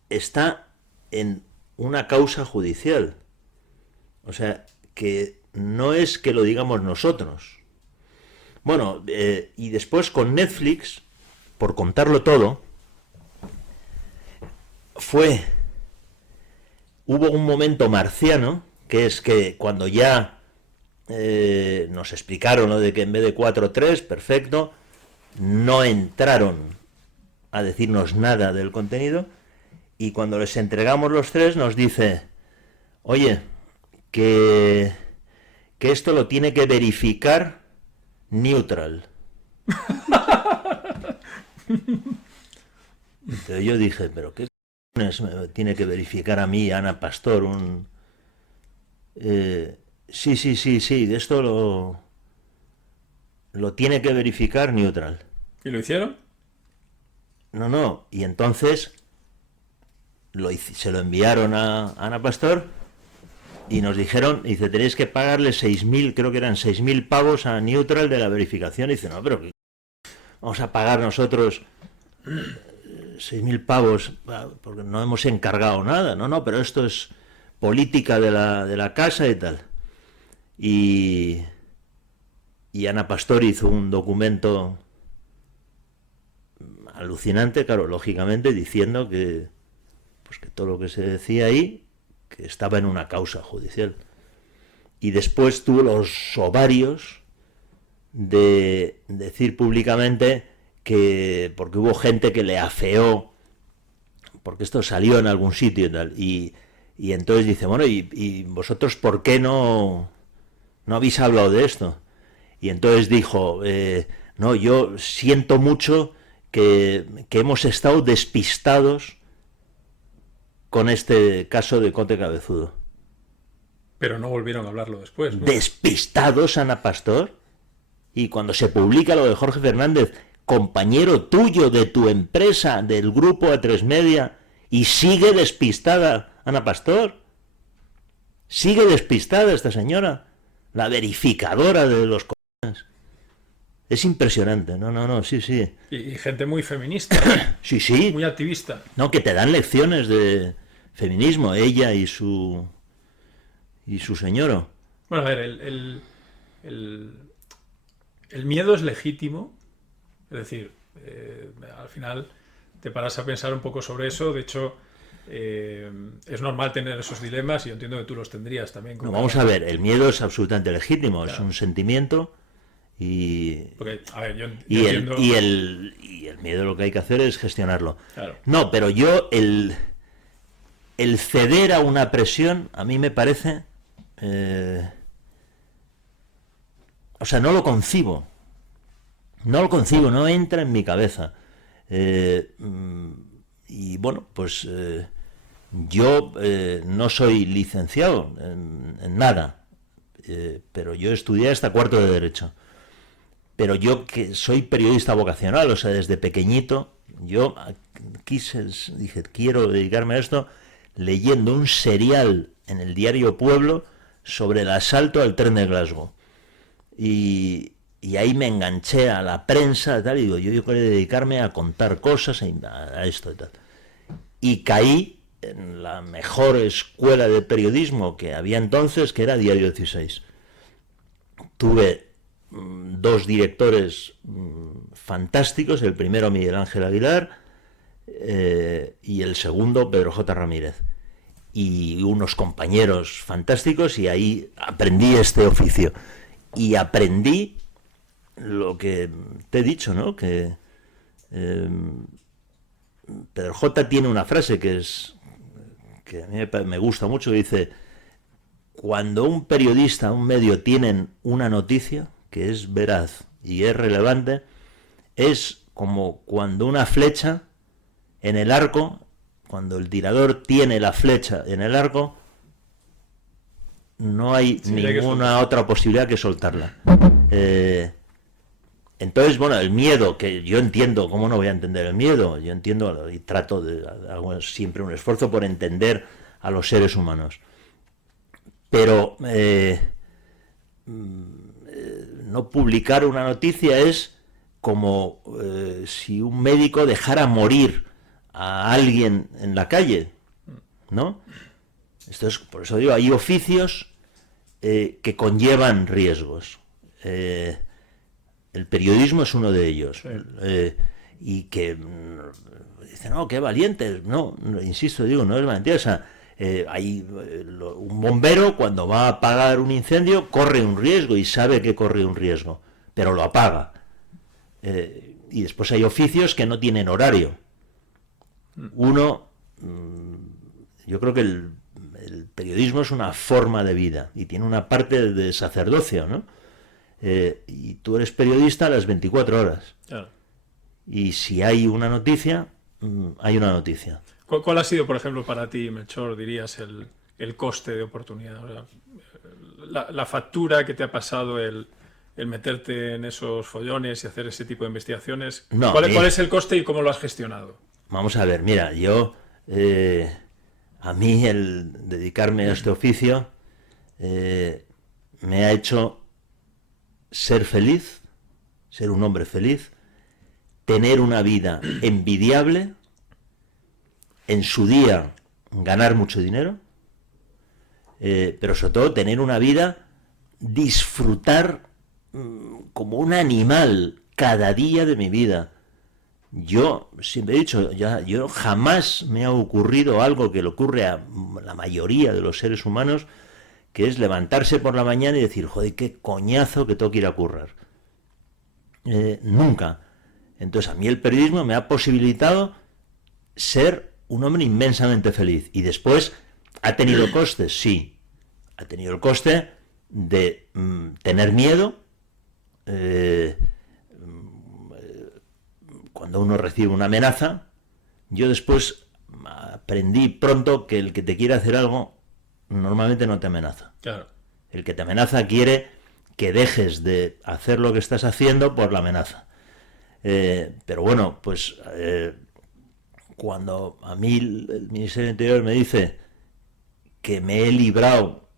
está en una causa judicial. O sea, que no es que lo digamos nosotros. Bueno, y después con Netflix, por contarlo todo, hubo un momento marciano, que es que cuando ya nos explicaron lo de que en vez de 4-3, perfecto, no entraron a decirnos nada del contenido, y cuando les entregamos los 3 nos dice, oye, que, que esto lo tiene que verificar Neutral. Entonces yo dije, pero ¿qué me tiene que verificar a mí, Ana Pastor, un... sí, esto lo tiene que verificar Neutral. ¿Y lo hicieron? No, y entonces se lo enviaron a Ana Pastor y nos dijeron, dice, tenéis que pagarle 6.000, creo que eran 6.000 pavos a Neutral de la verificación. Y dice, no, pero vamos a pagar nosotros 6.000 pavos porque no hemos encargado nada. No, pero esto es política de la casa y tal. Y Ana Pastor hizo un documento alucinante, claro, lógicamente, diciendo que todo lo que se decía ahí, que estaba en una causa judicial. Y después tuvo los ovarios de decir públicamente que, porque hubo gente que le afeó, porque esto salió en algún sitio y tal, y entonces dice, bueno, ¿y vosotros por qué no habéis hablado de esto? Y entonces dijo, no, yo siento mucho que hemos estado despistados con este caso de Cote Cabezudo. Pero no volvieron a hablarlo después, ¿no? ¿Despistados, Ana Pastor? Y cuando se publica lo de Jorge Fernández, compañero tuyo de tu empresa, del grupo A3 Media, y sigue despistada Ana Pastor. Sigue despistada esta señora, la verificadora de los cojones. Es impresionante, no, sí. Y gente muy feminista, Sí. muy activista. No, que te dan lecciones de feminismo, ella y su señoro. Bueno, a ver, el miedo es legítimo, es decir, al final te paras a pensar un poco sobre eso, de hecho es normal tener esos dilemas y yo entiendo que tú los tendrías también. No, vamos a ver, el miedo es absolutamente legítimo, claro. Es un sentimiento Porque, a ver, yo entiendo... y el miedo lo que hay que hacer es gestionarlo. Claro. No, pero yo el ceder a una presión a mí me parece... o sea, no lo concibo, no entra en mi cabeza. Y bueno, pues yo no soy licenciado en nada, pero yo estudié hasta cuarto de Derecho. Pero yo que soy periodista vocacional, o sea, desde pequeñito, yo dije, quiero dedicarme a esto, leyendo un serial en el diario Pueblo sobre el asalto al tren de Glasgow. Y ahí me enganché a la prensa, tal, y digo, yo quiero dedicarme a contar cosas, a esto y tal. Y caí en la mejor escuela de periodismo que había entonces, que era Diario 16. Tuve 2 directores fantásticos, el primero Miguel Ángel Aguilar y el segundo Pedro J. Ramírez. Y unos compañeros fantásticos, y ahí aprendí este oficio. Y aprendí lo que te he dicho, ¿no? Que Pedro J. tiene una frase que a mí me gusta mucho, que dice: cuando un periodista, un medio tienen una noticia que es veraz y es relevante, es como cuando una flecha en el arco, cuando el tirador tiene la flecha en el arco, no hay Sí, hay que ninguna otra posibilidad que soltarla. Entonces, bueno, el miedo, que yo entiendo, ¿cómo no voy a entender el miedo? Yo entiendo y trato hago siempre un esfuerzo por entender a los seres humanos. Pero no publicar una noticia es como si un médico dejara morir a alguien en la calle, ¿no? Esto es, por eso digo, hay oficios que conllevan riesgos. El periodismo es uno de ellos. Sí. Y que dicen, no, qué valientes. No, insisto, digo, no es valentía. O sea, un bombero cuando va a apagar un incendio corre un riesgo y sabe que corre un riesgo, pero lo apaga. Y después hay oficios que no tienen horario. Uno, yo creo que el periodismo es una forma de vida y tiene una parte de sacerdocio, ¿no? Y tú eres periodista a las 24 horas. Claro. Y si hay una noticia, hay una noticia. ¿Cuál ha sido, por ejemplo, para ti, Melchor, dirías, el coste de oportunidad? O sea, la factura que te ha pasado el meterte en esos follones y hacer ese tipo de investigaciones. No, ¿Cuál es el coste y cómo lo has gestionado? Vamos a ver, mira, a mí el dedicarme a este oficio me ha hecho ser feliz, ser un hombre feliz, tener una vida envidiable, en su día ganar mucho dinero, pero sobre todo tener una vida, disfrutar como un animal cada día de mi vida. Yo siempre he dicho, yo jamás me ha ocurrido algo que le ocurre a la mayoría de los seres humanos, que es levantarse por la mañana y decir, joder, qué coñazo que tengo que ir a currar. Nunca. Entonces a mí el periodismo me ha posibilitado ser un hombre inmensamente feliz. Y después, ¿ha tenido costes? Sí. Ha tenido el coste de tener miedo. Cuando uno recibe una amenaza, yo después aprendí pronto que el que te quiere hacer algo normalmente no te amenaza. Claro. El que te amenaza quiere que dejes de hacer lo que estás haciendo por la amenaza. Pero bueno, pues cuando a mí el Ministerio del Interior me dice que me he librado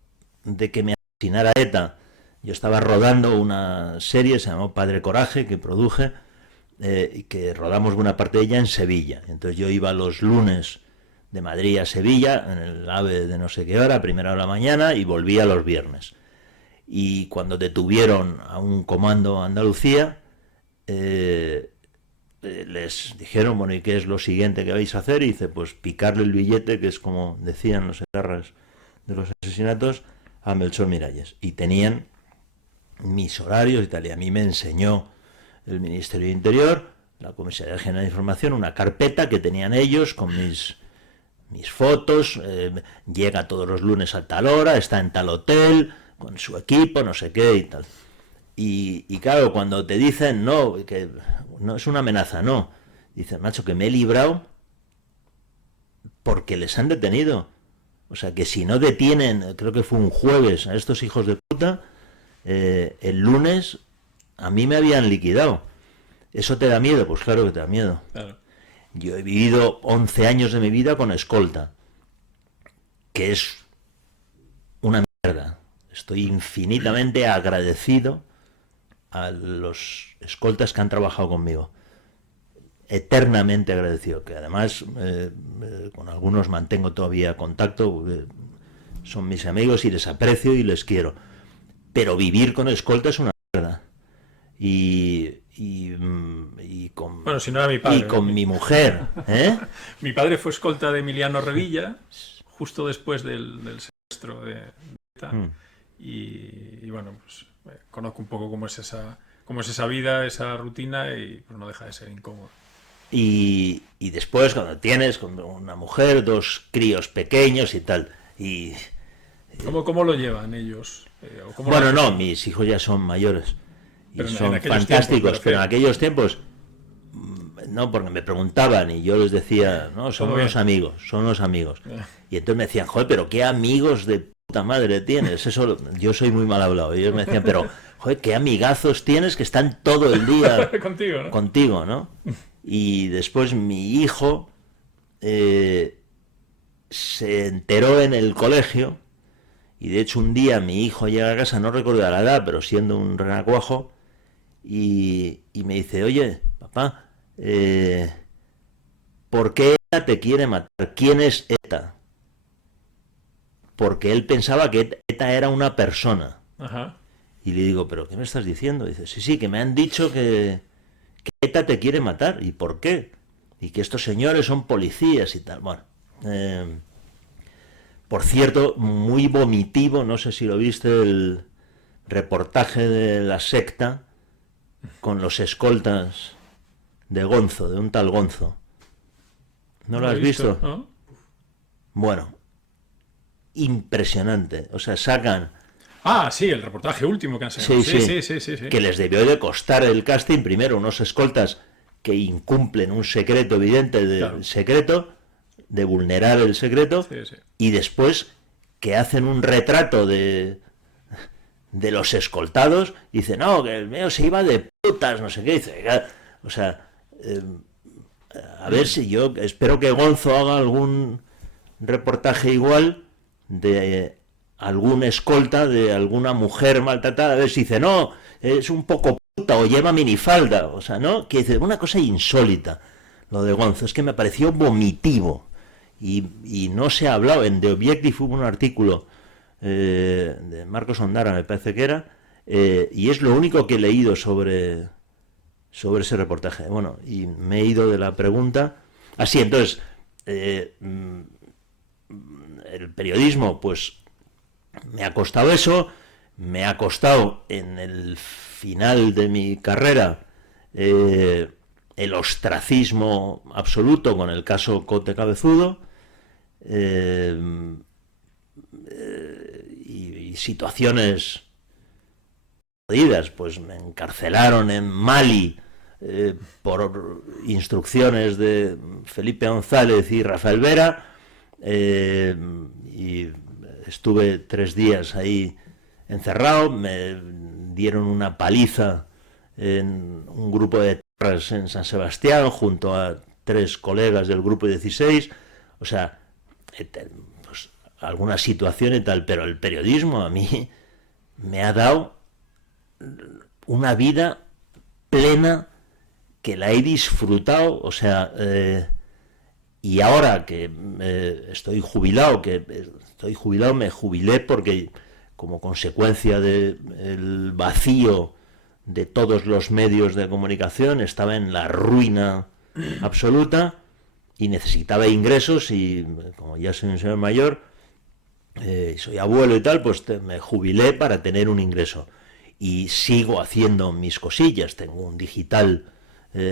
de que me asesinara ETA, yo estaba rodando una serie, se llamó Padre Coraje, que produje, y que rodamos buena parte de ella en Sevilla. Entonces yo iba los lunes de Madrid a Sevilla, en el AVE de no sé qué hora, primera hora de la mañana, y volvía los viernes. Y cuando detuvieron a un comando Andalucía, les dijeron, bueno, ¿y qué es lo siguiente que vais a hacer? Y dice, pues picarle el billete, que es como decían los etarras de los asesinatos, a Melchor Miralles. Y tenían mis horarios y tal, y a mí me enseñó el Ministerio de Interior, la Comisaría General de Información, una carpeta que tenían ellos con mis fotos, llega todos los lunes a tal hora, está en tal hotel, con su equipo, no sé qué y tal. Y claro, cuando te dicen, no, que no es una amenaza, no, dicen, macho, que me he librado porque les han detenido. O sea, que si no detienen, creo que fue un jueves, a estos hijos de puta, el lunes a mí me habían liquidado. ¿Eso te da miedo? Pues claro que te da miedo. Claro. Yo he vivido 11 años de mi vida con escolta, que es una mierda. Estoy infinitamente agradecido a los escoltas que han trabajado conmigo. Eternamente agradecido, que además con algunos mantengo todavía contacto, son mis amigos y les aprecio y les quiero. Pero vivir con escolta es una mierda. Y con, bueno, si no era mi padre, y con mi mujer. Mi padre fue escolta de Emiliano Revilla, justo después del secuestro de ETA. Y bueno, pues conozco un poco cómo es esa vida, esa rutina, y pues no deja de ser incómodo. Y después cuando tienes con una mujer, 2 críos pequeños y tal. Y ¿Cómo lo llevan ellos? Bueno, no, mis hijos ya son mayores. Y pero son aquellos fantásticos, tiempos, pero en aquellos tiempos no, porque me preguntaban y yo les decía, no, son unos amigos, son unos amigos. Y entonces me decían, joder, pero qué amigos de puta madre tienes. Eso, yo soy muy mal hablado. Ellos me decían, pero, joder, qué amigazos tienes que están todo el día Contigo, ¿no? contigo, ¿no? Y después mi hijo se enteró en el colegio, y de hecho un día mi hijo llega a casa, no recuerdo la edad, pero siendo un renacuajo, y me dice, oye, papá, ¿por qué ETA te quiere matar? ¿Quién es ETA? Porque él pensaba que ETA era una persona. Ajá. Y le digo, ¿pero qué me estás diciendo? Dice, sí, que me han dicho que ETA te quiere matar. ¿Y por qué? Y que estos señores son policías y tal. Bueno, por cierto, muy vomitivo, no sé si lo viste, el reportaje de La Secta con los escoltas de Gonzo, de un tal Gonzo. ¿No lo has visto? ¿No? Bueno, impresionante. O sea, sacan... Ah, sí, el reportaje último que han sacado. Sí. Que les debió de costar el casting, primero, unos escoltas que incumplen un secreto evidente del secreto, de vulnerar el secreto, y después que hacen un retrato de los escoltados, y dicen, no, que el mío se iba de putas, no sé qué, dice, o sea, a ver si yo espero que Gonzo haga algún reportaje igual de algún escolta de alguna mujer maltratada, a ver si dice, no, es un poco puta o lleva minifalda, o sea, ¿no? Que dice, una cosa insólita lo de Gonzo, es que me pareció vomitivo, y no se ha hablado, en The Objective hubo un artículo de Marcos Ondara, me parece que era, y es lo único que he leído sobre ese reportaje. Bueno, y me he ido de la pregunta. Así, entonces, el periodismo, pues, me ha costado eso, me ha costado en el final de mi carrera el ostracismo absoluto con el caso Cote Cabezudo, y situaciones jodidas, pues me encarcelaron en Mali por instrucciones de Felipe González y Rafael Vera, y estuve 3 días ahí encerrado, me dieron una paliza en un grupo de tierras en San Sebastián junto a 3 colegas del grupo 16, o sea, pues, alguna situación y tal, pero el periodismo a mí me ha dado una vida plena que la he disfrutado, o sea, y ahora que estoy jubilado, me jubilé porque como consecuencia del vacío de todos los medios de comunicación estaba en la ruina absoluta y necesitaba ingresos, y como ya soy un señor mayor, soy abuelo y tal, pues me jubilé para tener un ingreso. Y sigo haciendo mis cosillas, tengo un digital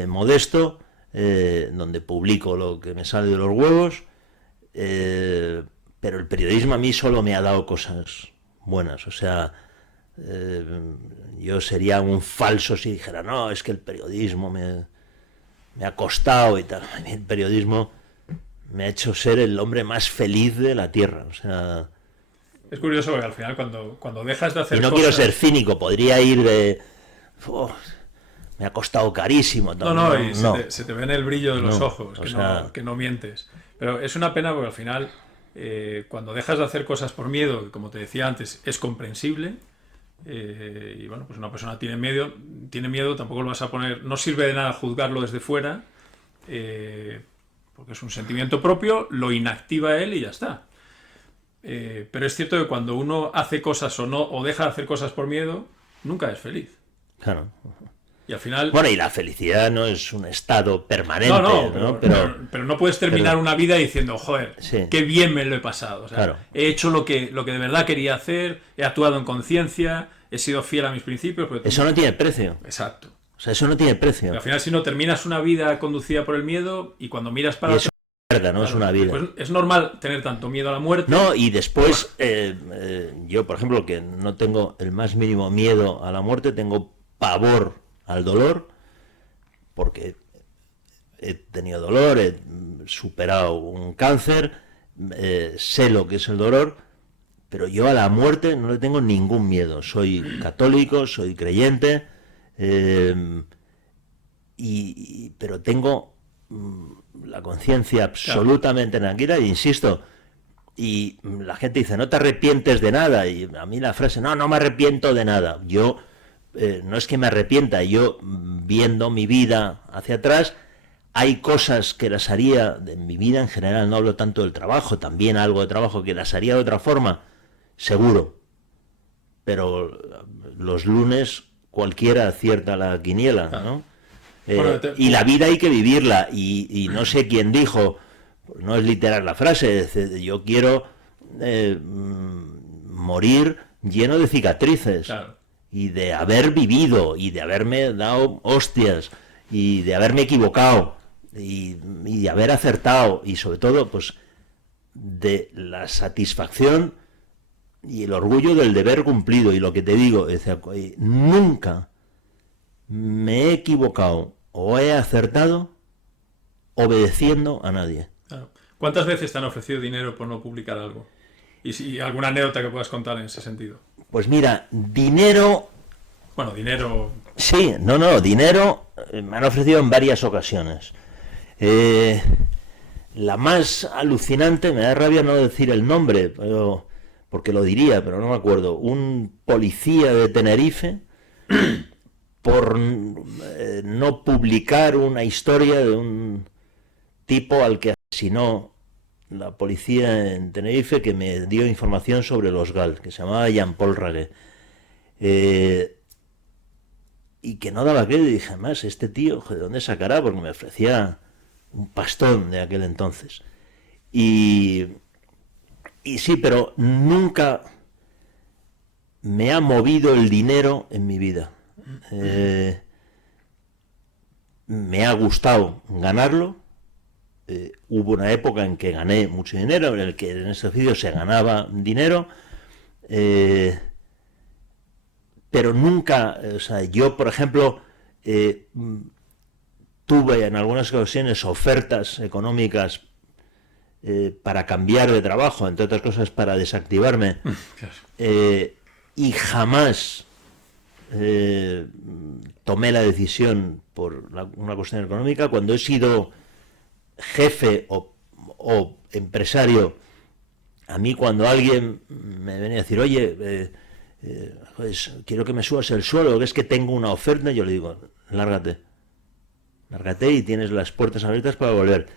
modesto, donde publico lo que me sale de los huevos, pero el periodismo a mí solo me ha dado cosas buenas, o sea, yo sería un falso si dijera, no, es que el periodismo me ha costado y tal. A mí el periodismo me ha hecho ser el hombre más feliz de la tierra, o sea... Es curioso porque al final cuando dejas de hacer y no cosas... quiero ser cínico, podría ir de... me ha costado carísimo. No, y se te ve en el brillo de los ojos, que no mientes. Pero es una pena porque al final, cuando dejas de hacer cosas por miedo, que como te decía antes, es comprensible, y bueno, pues una persona tiene miedo, tampoco lo vas a poner... No sirve de nada juzgarlo desde fuera, porque es un sentimiento propio, lo inactiva él y ya está. Pero es cierto que cuando uno hace cosas o deja de hacer cosas por miedo, nunca es feliz. Claro. Y al final... Bueno, y la felicidad no es un estado permanente, ¿no? Pero no puedes terminar una vida diciendo, joder, sí, qué bien me lo he pasado. O sea, claro, he hecho lo que de verdad quería hacer, he actuado en conciencia, he sido fiel a mis principios. Eso no tiene precio. Exacto. O sea, eso no tiene precio. Pero al final, si no, terminas una vida conducida por el miedo y cuando miras para atrás... ¿no? Claro, es una vida. Pues es normal tener tanto miedo a la muerte. No, y después, yo, por ejemplo, que no tengo el más mínimo miedo a la muerte, tengo pavor al dolor, porque he tenido dolor, he superado un cáncer, sé lo que es el dolor, pero yo a la muerte no le tengo ningún miedo. Soy católico, soy creyente, pero tengo la conciencia absolutamente tranquila, e insisto, y la gente dice, no te arrepientes de nada, y a mí la frase, no me arrepiento de nada. Yo, no es que me arrepienta, yo viendo mi vida hacia atrás, hay cosas que las haría, en mi vida en general, no hablo tanto del trabajo, también algo de trabajo, que las haría de otra forma, seguro. Pero los lunes cualquiera acierta la quiniela, ¿no? Y la vida hay que vivirla, y no sé quién dijo, no es literal la frase, yo quiero morir lleno de cicatrices, claro, y de haber vivido, y de haberme dado hostias, y de haberme equivocado, y de haber acertado, y sobre todo, pues, de la satisfacción y el orgullo del deber cumplido. Y lo que te digo, nunca me he equivocado o he acertado obedeciendo a nadie. claro. ¿Cuántas veces te han ofrecido dinero por no publicar algo? Y si alguna anécdota que puedas contar en ese sentido. Pues mira, dinero... Bueno, dinero... Sí, dinero me han ofrecido en varias ocasiones. La más alucinante, me da rabia no decir el nombre, porque lo diría, pero no me acuerdo. Un policía de Tenerife, por no publicar una historia de un tipo al que asesinó la policía en Tenerife, que me dio información sobre los GAL, que se llamaba Jean-Paul Raguet. Y que no daba crédito, y dije, más, este tío, ¿de dónde sacará? Porque me ofrecía un pastón de aquel entonces. Y sí, pero nunca me ha movido el dinero en mi vida. Me ha gustado ganarlo. Hubo una época en que gané mucho dinero, en el que en ese oficio se ganaba dinero, pero nunca, o sea, yo, por ejemplo, tuve en algunas ocasiones ofertas económicas para cambiar de trabajo, entre otras cosas para desactivarme, y jamás tomé la decisión por una cuestión económica. Cuando he sido jefe o empresario, a mí cuando alguien me venía a decir, oye, pues quiero que me subas el sueldo, que es que tengo una oferta, yo le digo, lárgate y tienes las puertas abiertas para volver.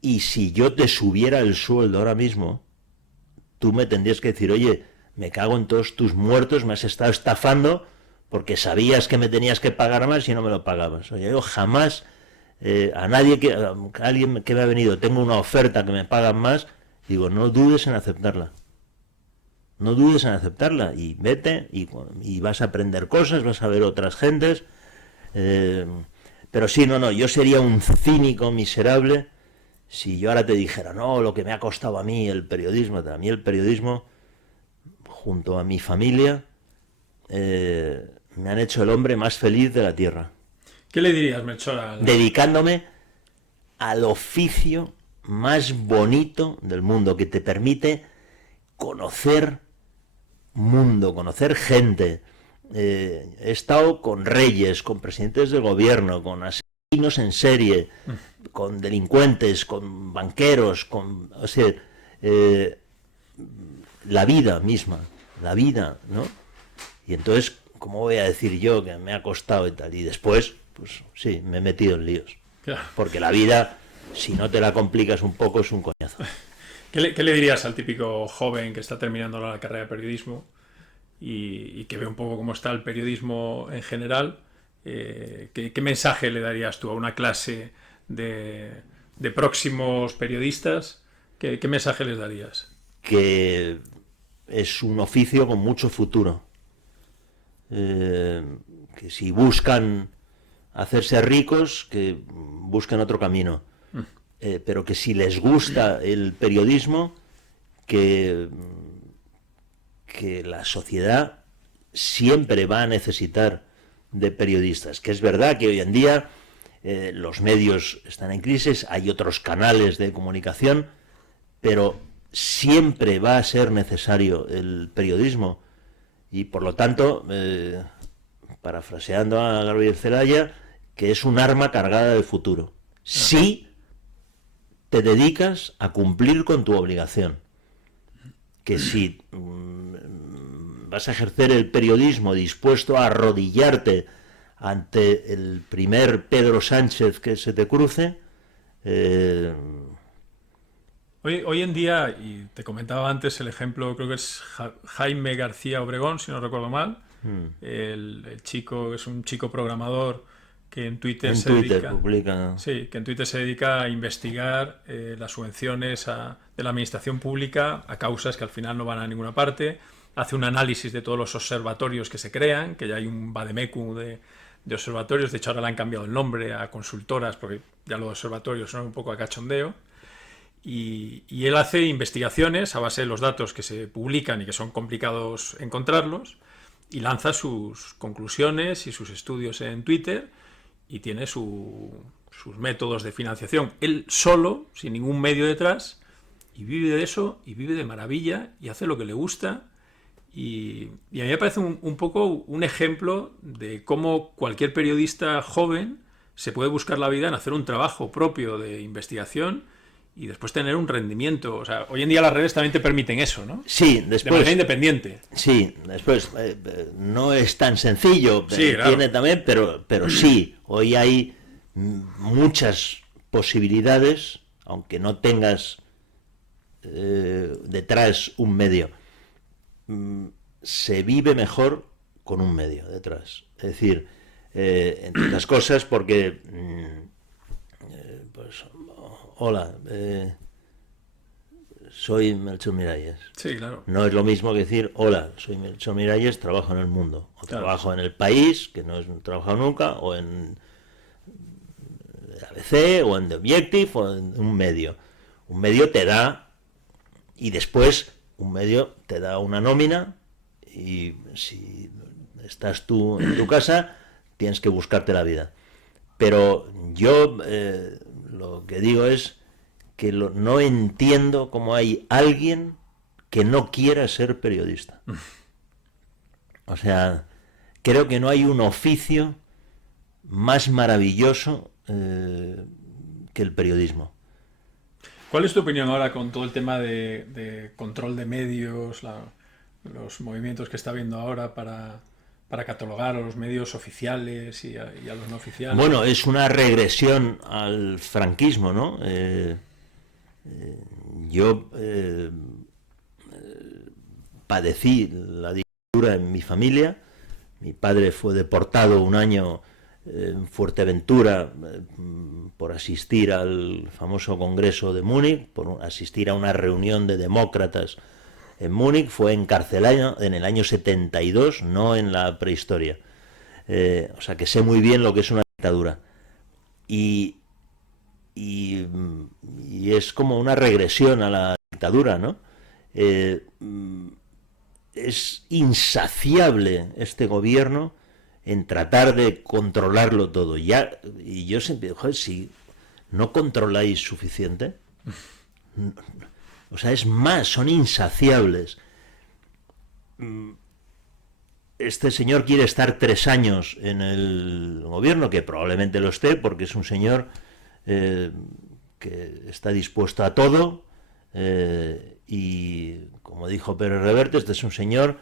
Y si yo te subiera el sueldo ahora mismo, tú me tendrías que decir, oye, me cago en todos tus muertos, me has estado estafando porque sabías que me tenías que pagar más y no me lo pagabas. Oye, yo jamás a nadie a alguien que me ha venido, tengo una oferta que me pagan más, digo, no dudes en aceptarla. No dudes en aceptarla y vete y vas a aprender cosas, vas a ver otras gentes. Pero sí, yo sería un cínico miserable si yo ahora te dijera, no, lo que me ha costado a mí el periodismo. A mí el periodismo, junto a mi familia, me han hecho el hombre más feliz de la tierra. ¿Qué le dirías, Melchor? Dedicándome al oficio más bonito del mundo, que te permite conocer mundo, conocer gente. He estado con reyes, con presidentes del gobierno, con asesinos en serie, con delincuentes, con banqueros, o sea, la vida misma, la vida, ¿no? Y entonces, ¿cómo voy a decir yo que me ha costado y tal? Y después, pues sí, me he metido en líos. Claro. Porque la vida, si no te la complicas un poco, es un coñazo. ¿Qué le dirías al típico joven que está terminando la carrera de periodismo y que ve un poco cómo está el periodismo en general? ¿Qué mensaje le darías tú a una clase de próximos periodistas? ¿Qué mensaje les darías? Que es un oficio con mucho futuro. Que si buscan hacerse ricos, que busquen otro camino. Pero que si les gusta el periodismo, que la sociedad siempre va a necesitar de periodistas. Que es verdad que hoy en día los medios están en crisis, hay otros canales de comunicación, pero siempre va a ser necesario el periodismo y por lo tanto, parafraseando a Gabriel Celaya, que es un arma cargada de futuro. Si te dedicas a cumplir con tu obligación, que si vas a ejercer el periodismo dispuesto a arrodillarte ante el primer Pedro Sánchez que se te cruce, Hoy en día, y te comentaba antes el ejemplo, creo que es Jaime García Obregón, si no recuerdo mal, el chico, es un chico programador que en Twitter en se Twitter dedica, publica. sí, que en Twitter se dedica a investigar las subvenciones de la administración pública a causas que al final no van a ninguna parte. Hace un análisis de todos los observatorios que se crean, que ya hay un vademecum de observatorios. De hecho, ahora le han cambiado el nombre a consultoras, porque ya los observatorios son un poco a cachondeo. Y él hace investigaciones a base de los datos que se publican y que son complicados encontrarlos, y lanza sus conclusiones y sus estudios en Twitter, y tiene sus métodos de financiación. Él solo, sin ningún medio detrás, y vive de eso, y vive de maravilla, y hace lo que le gusta. Y a mí me parece un poco un ejemplo de cómo cualquier periodista joven se puede buscar la vida en hacer un trabajo propio de investigación y después tener un rendimiento. O sea, hoy en día las redes también te permiten eso, ¿no? Sí, De después. manera independiente. Sí, después no es tan sencillo, Sí, claro. tiene también, pero sí, hoy hay muchas posibilidades, aunque no tengas detrás un medio. Se vive mejor con un medio detrás. Es decir, entre otras cosas, porque pues hola, soy Melchor Miralles. Sí, claro. No es lo mismo que decir, hola, soy Melchor Miralles, trabajo en El Mundo. O Claro. trabajo en El País, que no he trabajado nunca, o en ABC, o en The Objective, o en un medio. Un medio te da, y después un medio te da una nómina, y si estás tú en tu casa, tienes que buscarte la vida. Pero yo lo que digo es que no entiendo cómo hay alguien que no quiera ser periodista. O sea, creo que no hay un oficio más maravilloso que el periodismo. ¿Cuál es tu opinión ahora con todo el tema de control de medios, los movimientos que está habiendo ahora para catalogar a los medios oficiales y a los no oficiales? Bueno, es una regresión al franquismo, ¿no? Yo padecí la dictadura en mi familia. Mi padre fue deportado un año en Fuerteventura por asistir al famoso Congreso de Múnich, por asistir a una reunión de demócratas en Múnich. Fue encarcelado en el año 72, no en la prehistoria. O sea que sé muy bien lo que es una dictadura. Y es como una regresión a la dictadura, ¿no? Es insaciable este gobierno en tratar de controlarlo todo. Y yo siempre digo, joder, si no controláis suficiente, o sea, es más, son insaciables. Este señor quiere estar 3 años en el gobierno, que probablemente lo esté, porque es un señor que está dispuesto a todo, y como dijo Pérez Reverte, este es un señor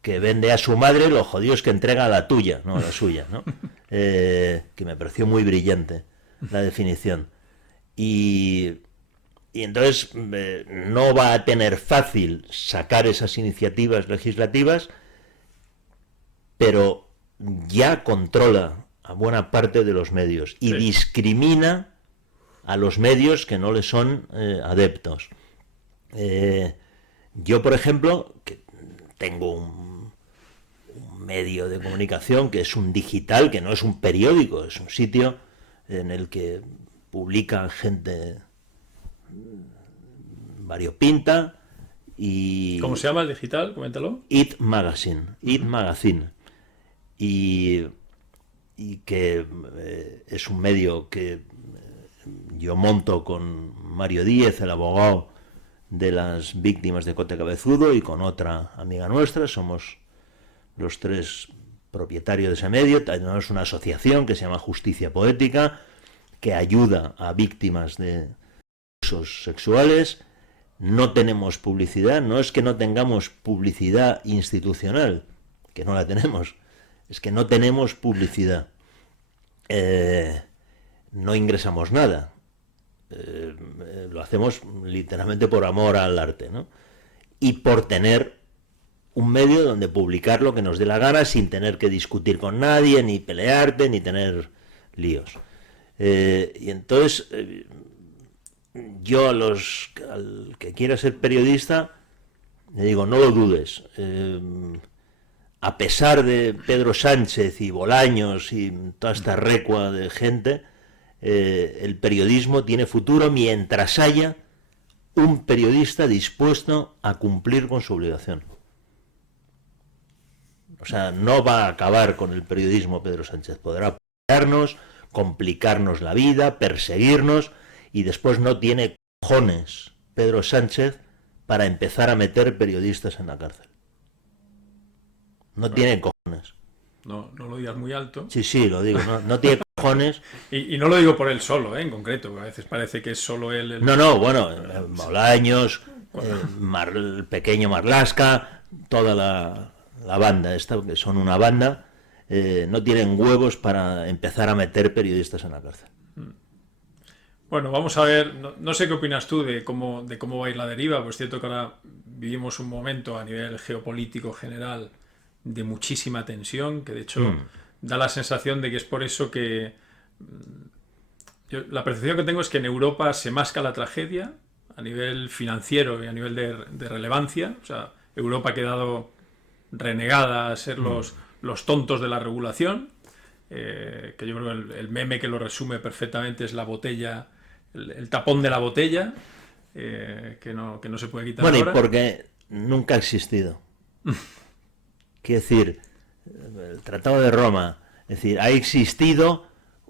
que vende a su madre los jodidos que entrega a la tuya, no a la suya, ¿no? Que me pareció muy brillante la definición. Y entonces no va a tener fácil sacar esas iniciativas legislativas, pero ya controla a buena parte de los medios y Sí. discrimina a los medios que no le son adeptos. Yo, por ejemplo, que tengo un medio de comunicación que es un digital, que no es un periódico, es un sitio en el que publican gente variopinta. Y ¿Cómo se llama el digital? Coméntalo. It Magazine, It Magazine. Y que es un medio que yo monto con Mario Díez, el abogado de las víctimas de Cote Cabezudo y con otra amiga nuestra, somos los tres propietarios de ese medio. Tenemos una asociación que se llama Justicia Poética, que ayuda a víctimas de abusos sexuales. No tenemos publicidad, no es que no tengamos publicidad institucional, que no la tenemos, es que no tenemos publicidad. No ingresamos nada. Lo hacemos literalmente por amor al arte, ¿no? Y por tener un medio donde publicar lo que nos dé la gana sin tener que discutir con nadie, ni pelearte, ni tener líos. Y entonces yo al que quiera ser periodista le digo, no lo dudes. A pesar de Pedro Sánchez y Bolaños y toda esta recua de gente, el periodismo tiene futuro mientras haya un periodista dispuesto a cumplir con su obligación. O sea, no va a acabar con el periodismo Pedro Sánchez. Podrá apoyarnos, complicarnos la vida, perseguirnos, y después no tiene cojones Pedro Sánchez para empezar a meter periodistas en la cárcel. No tiene cojones. No lo digas muy alto. Sí, lo digo, no tiene cojones. Y no lo digo por él solo, en concreto. A veces parece que es solo él. No, bueno, Bolaños, el pequeño Marlaska, toda la banda esta, que son una banda, no tienen huevos para empezar a meter periodistas en la cárcel. Bueno, vamos a ver, no sé qué opinas tú de cómo va a ir la deriva, pues es cierto que ahora vivimos un momento a nivel geopolítico general de muchísima tensión, que de hecho da la sensación de que es por eso que la percepción que tengo es que en Europa se masca la tragedia a nivel financiero y a nivel de relevancia. O sea, Europa ha quedado renegada a ser los tontos de la regulación, que yo creo que el meme que lo resume perfectamente es la botella, el tapón de la botella, que no se puede quitar bueno, ahora. Y porque nunca ha existido. Quiero decir, el Tratado de Roma, es decir, ha existido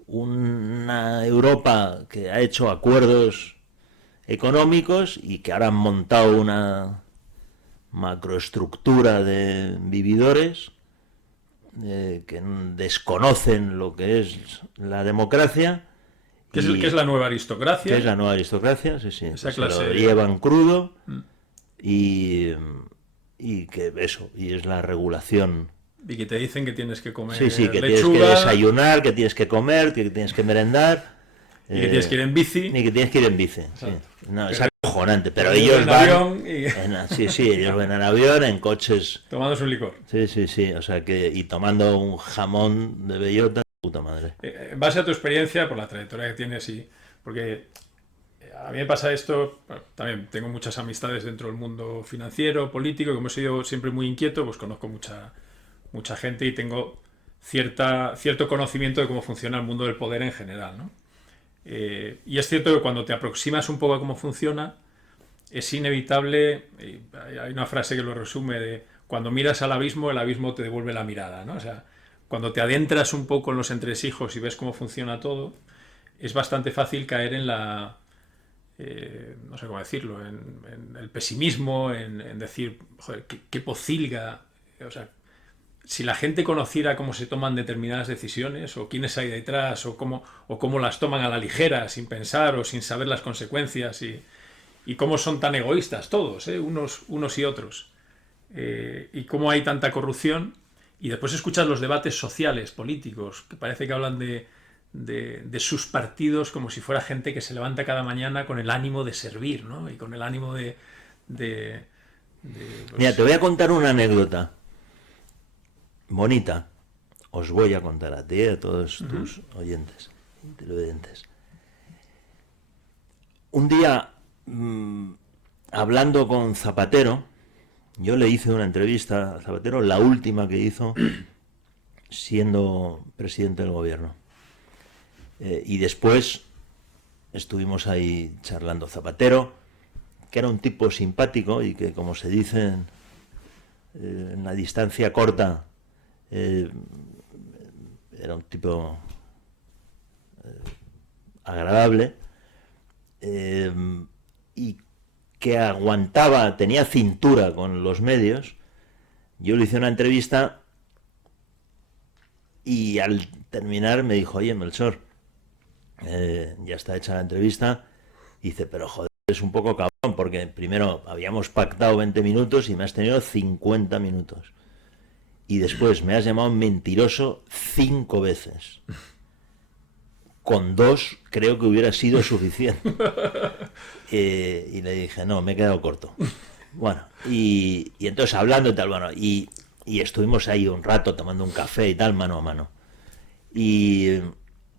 una Europa que ha hecho acuerdos económicos y que ahora han montado una macroestructura de vividores que desconocen lo que es la democracia. ¿Qué es la nueva aristocracia? ¿Qué es la nueva aristocracia? Sí. Esa se clase lo llevan crudo y que eso, y es la regulación. Y que te dicen que tienes que comer Sí, que lechuga, tienes que desayunar, que tienes que comer, que tienes que merendar. Y que tienes que ir en bici. Y que tienes que ir en bici. Sí. No, es acojonante, pero ellos ellos van avión ellos van en avión, en coches. Tomándose un licor. Sí, o sea que, y tomando un jamón de bellota, puta madre. En base a tu experiencia, por la trayectoria que tienes, sí, porque a mí me pasa esto, bueno, también tengo muchas amistades dentro del mundo financiero, político, y como he sido siempre muy inquieto, pues conozco mucha gente y tengo cierto conocimiento de cómo funciona el mundo del poder en general, ¿no? Y es cierto que cuando te aproximas un poco a cómo funciona, es inevitable, hay una frase que lo resume, de cuando miras al abismo, el abismo te devuelve la mirada, ¿no? O sea, cuando te adentras un poco en los entresijos y ves cómo funciona todo, es bastante fácil caer en la... no sé cómo decirlo, en el pesimismo, en decir, joder, qué pocilga, o sea, si la gente conociera cómo se toman determinadas decisiones, o quiénes hay detrás, o cómo las toman a la ligera, sin pensar o sin saber las consecuencias, y cómo son tan egoístas todos, unos y otros, y cómo hay tanta corrupción, y después escuchas los debates sociales, políticos, que parece que hablan de sus partidos como si fuera gente que se levanta cada mañana con el ánimo de servir, ¿no? Y con el ánimo de pues... Mira, te voy a contar una anécdota bonita. Os voy a contar a ti y a todos tus oyentes, televidentes. Un día, hablando con Zapatero, yo le hice una entrevista a Zapatero, la última que hizo siendo presidente del gobierno. Y después estuvimos ahí charlando. Zapatero, que era un tipo simpático y que, como se dice en la distancia corta, era un tipo agradable, y que aguantaba, tenía cintura con los medios, yo le hice una entrevista y al terminar me dijo, oye, Melchor, ya está hecha la entrevista. Dice, pero joder, es un poco cabrón, porque primero habíamos pactado 20 minutos y me has tenido 50 minutos. Y después me has llamado mentiroso 5 veces. Con 2 creo que hubiera sido suficiente. Y le dije, no, me he quedado corto. Bueno, y entonces hablando y tal, bueno, y estuvimos ahí un rato tomando un café y tal, mano a mano. Y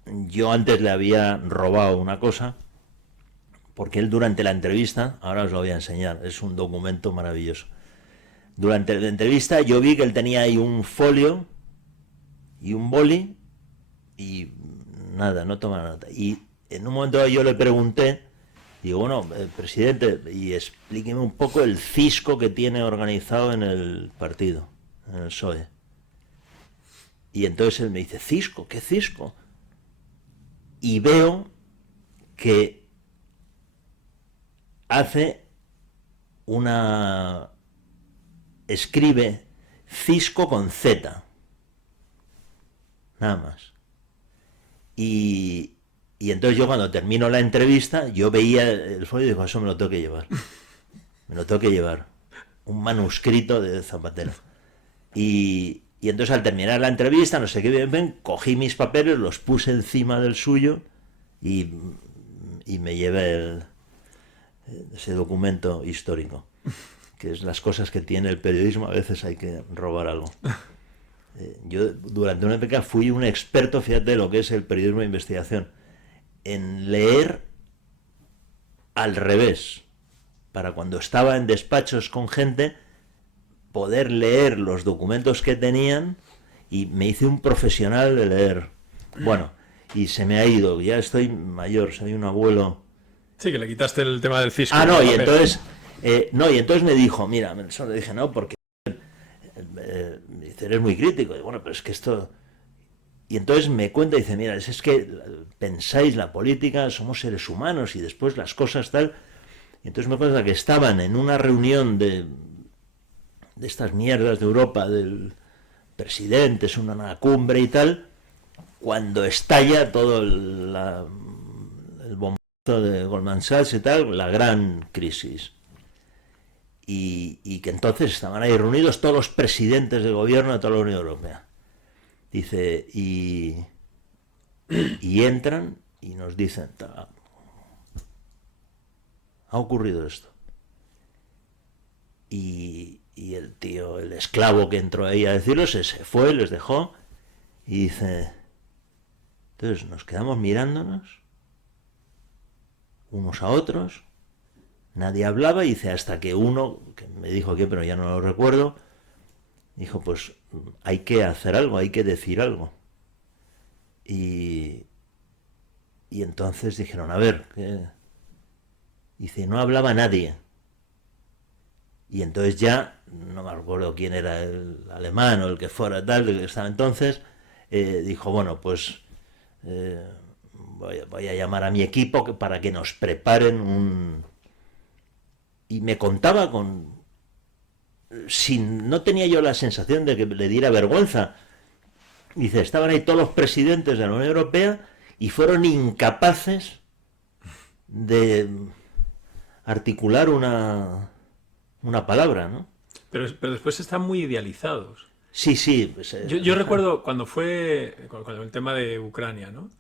yo antes le había robado una cosa, porque él durante la entrevista, ahora os lo voy a enseñar, es un documento maravilloso. Durante la entrevista yo vi que él tenía ahí un folio y un boli y nada, no toma nota. Y en un momento yo le pregunté, digo, bueno, presidente, y explíqueme un poco el cisco que tiene organizado en el partido, en el PSOE. Y entonces él me dice, ¿cisco? ¿Qué cisco? Y veo que escribe cisco con Z, nada más. Y entonces yo cuando termino la entrevista, yo veía el folio y digo, eso me lo tengo que llevar. Me lo tengo que llevar. Un manuscrito de Zapatero. Y entonces al terminar la entrevista, no sé qué, bien, cogí mis papeles, los puse encima del suyo y me llevé ese documento histórico, que es las cosas que tiene el periodismo, a veces hay que robar algo. Yo durante una época fui un experto, fíjate, de lo que es el periodismo de investigación, en leer al revés, para cuando estaba en despachos con gente, poder leer los documentos que tenían, y me hice un profesional de leer. Bueno, y se me ha ido, ya estoy mayor, soy un abuelo. Sí, que le quitaste el tema del cisco. Ah, no, y entonces, y entonces me dijo, mira, le dije, no, porque dice, eres muy crítico. Y bueno, pero es que esto... Y entonces me cuenta y dice, mira, es que pensáis la política, somos seres humanos y después las cosas tal... Y entonces me cuenta que estaban en una reunión de estas mierdas de Europa, del presidente, es una cumbre y tal, cuando estalla todo el bombazo de Goldman Sachs y tal, la gran crisis. Y que entonces estaban ahí reunidos todos los presidentes de gobierno de toda la Unión Europea. Dice, y entran y nos dicen, ha ocurrido esto. Y el tío, el esclavo que entró ahí a decirlo, se fue, les dejó, y dice, entonces nos quedamos mirándonos unos a otros, nadie hablaba, y dice, hasta que uno, que me dijo que, pero ya no lo recuerdo, dijo, pues hay que hacer algo, hay que decir algo. Y entonces dijeron, a ver, ¿qué? Dice, no hablaba nadie. Y entonces ya, no me acuerdo quién era, el alemán o el que fuera tal, el que estaba entonces, dijo, bueno, pues voy a llamar a mi equipo para que nos preparen un... Y me contaba no tenía yo la sensación de que le diera vergüenza. Dice, estaban ahí todos los presidentes de la Unión Europea y fueron incapaces de articular una palabra, ¿no? Pero después están muy idealizados. Sí. Pues, yo recuerdo cuando fue con el tema de Ucrania, ¿no?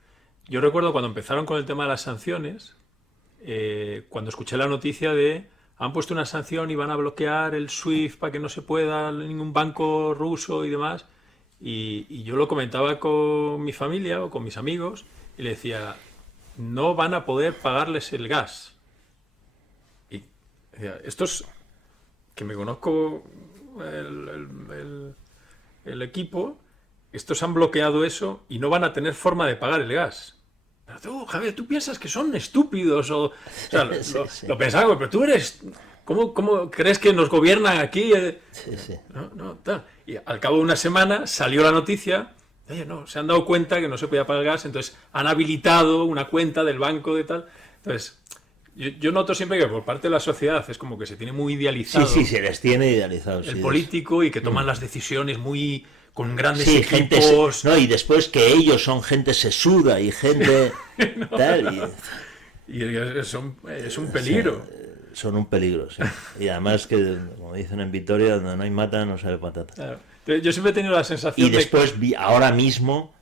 Yo recuerdo cuando empezaron con el tema de las sanciones, cuando escuché la noticia de han puesto una sanción y van a bloquear el SWIFT para que no se pueda ningún banco ruso y demás. Y yo lo comentaba con mi familia o con mis amigos y le decía, no van a poder pagarles el gas. Y decía, estos, que me conozco el equipo, estos han bloqueado eso y no van a tener forma de pagar el gas. Pero tú, Javier, tú piensas que son estúpidos o sea, lo pensaba, pero tú eres... ¿Cómo crees que nos gobiernan aquí? Sí. No, tal. Y al cabo de una semana salió la noticia, oye, no, se han dado cuenta que no se podía pagar el gas, entonces han habilitado una cuenta del banco de tal. Entonces, Yo noto siempre que por parte de la sociedad es como que se tiene muy idealizado Sí, se les tiene idealizados. el Sí, político y que toman las decisiones muy con grandes sí, gente, equipos. no, y después que ellos son gente sesuda y gente tal, Y es un peligro. son un peligro, sí. Y además que, como dicen en Vitoria, donde no hay mata no sale patata. Claro. Entonces, yo siempre he tenido la sensación Y después, ahora mismo,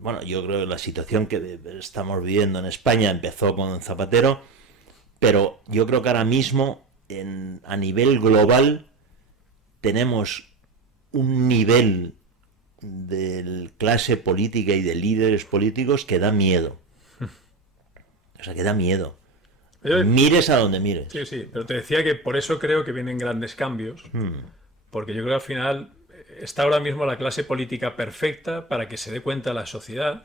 bueno, yo creo que la situación que estamos viviendo en España empezó con Zapatero, pero yo creo que ahora mismo, a nivel global, tenemos un nivel de clase política y de líderes políticos que da miedo. O sea, que da miedo. Mires a donde mires. Sí, sí, pero te decía que por eso creo que vienen grandes cambios, porque yo creo que al final está ahora mismo la clase política perfecta para que se dé cuenta la sociedad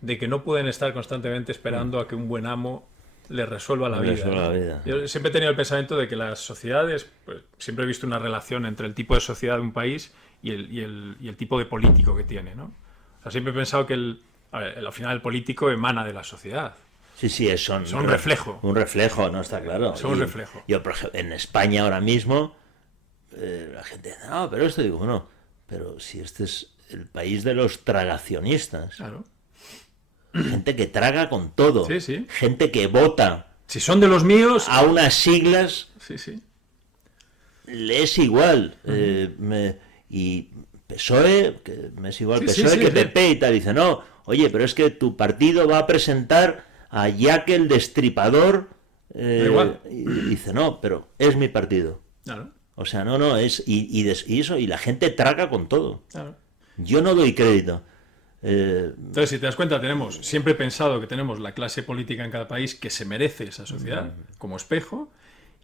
de que no pueden estar constantemente esperando a que un buen amo les resuelva la vida. La vida. Yo siempre he tenido el pensamiento de que las sociedades, pues, siempre he visto una relación entre el tipo de sociedad de un país y el tipo de político que tiene, ¿no? O sea, siempre he pensado que al final el político emana de la sociedad. Sí, son un reflejo. Un reflejo, no está claro. Son un reflejo. Yo, por ejemplo, en España ahora mismo, la gente dice, no, pero esto, digo, bueno, pero si este es el país de los tragacionistas. Claro. Gente que traga con todo. Sí, sí. Gente que vota. Si son de los míos. A unas siglas. Sí, sí. Le es igual. Y PSOE, que me es igual PSOE que PP y tal. Dice, no, oye, pero es que tu partido va a presentar a Jack el Destripador. Igual. Y dice, no, pero es mi partido. Claro. O sea, no, es. Y eso, y la gente traga con todo. Claro. Yo no doy crédito. Entonces, si te das cuenta, siempre he pensado que tenemos la clase política en cada país que se merece esa sociedad como espejo,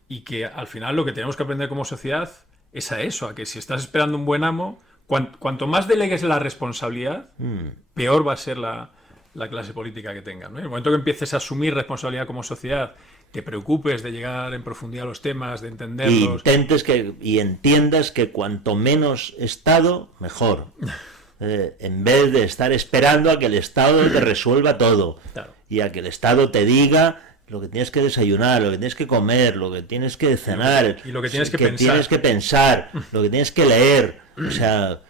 y que al final lo que tenemos que aprender como sociedad es a eso, a que si estás esperando un buen amo, cuanto más delegues la responsabilidad, peor va a ser la clase política que tengas, ¿no? En el momento que empieces a asumir responsabilidad como sociedad, te preocupes de llegar en profundidad a los temas, de entenderlos. Y entiendas que cuanto menos Estado, mejor. En vez de estar esperando a que el Estado te resuelva todo. Claro. Y a que el Estado te diga lo que tienes que desayunar, lo que tienes que comer, lo que tienes que cenar, y lo que tienes que pensar, lo que tienes que leer. O sea,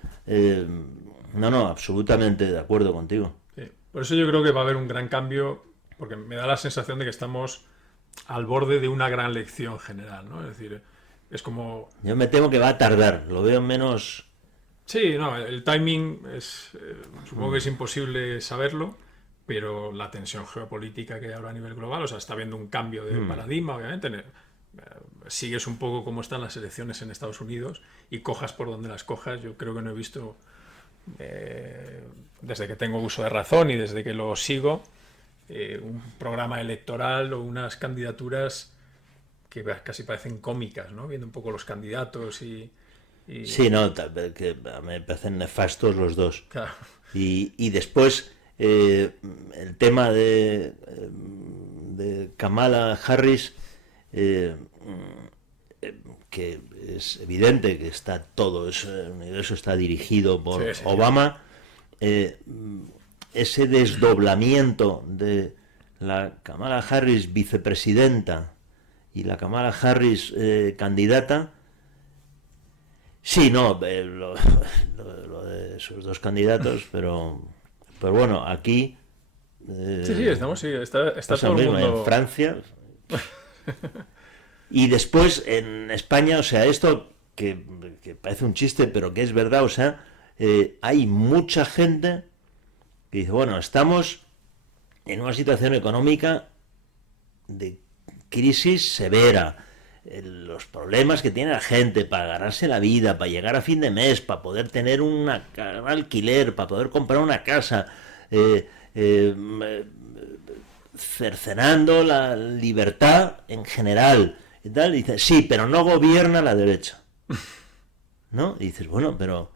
no, absolutamente de acuerdo contigo. Sí. Por eso yo creo que va a haber un gran cambio, porque me da la sensación de que estamos al borde de una gran lección general, ¿no? Es decir, es como... Yo me temo que va a tardar, lo veo menos... Sí, no, el timing es... supongo que es imposible saberlo, pero la tensión geopolítica que hay ahora a nivel global, o sea, está habiendo un cambio de paradigma, obviamente. Sigues un poco cómo están las elecciones en Estados Unidos y cojas por donde las cojas. Yo creo que no he visto, desde que tengo uso de razón y desde que lo sigo, un programa electoral o unas candidaturas que casi parecen cómicas, ¿no? Viendo un poco los candidatos y... Sí, no, que me parecen nefastos los dos. Claro. Y después el tema de Kamala Harris, que es evidente que está todo, el universo está dirigido por Obama, ese desdoblamiento de la Kamala Harris vicepresidenta y la Kamala Harris candidata. Sí, no, lo de esos dos candidatos, pero bueno, aquí... está todo el mundo... En Francia. Y después en España, o sea, esto que parece un chiste, pero que es verdad, o sea, hay mucha gente que dice, bueno, estamos en una situación económica de crisis severa, los problemas que tiene la gente para ganarse la vida, para llegar a fin de mes, para poder tener un alquiler, para poder comprar una casa, cercenando la libertad en general y tal. Y dice, sí, pero no gobierna la derecha, ¿no? Y dices, bueno, pero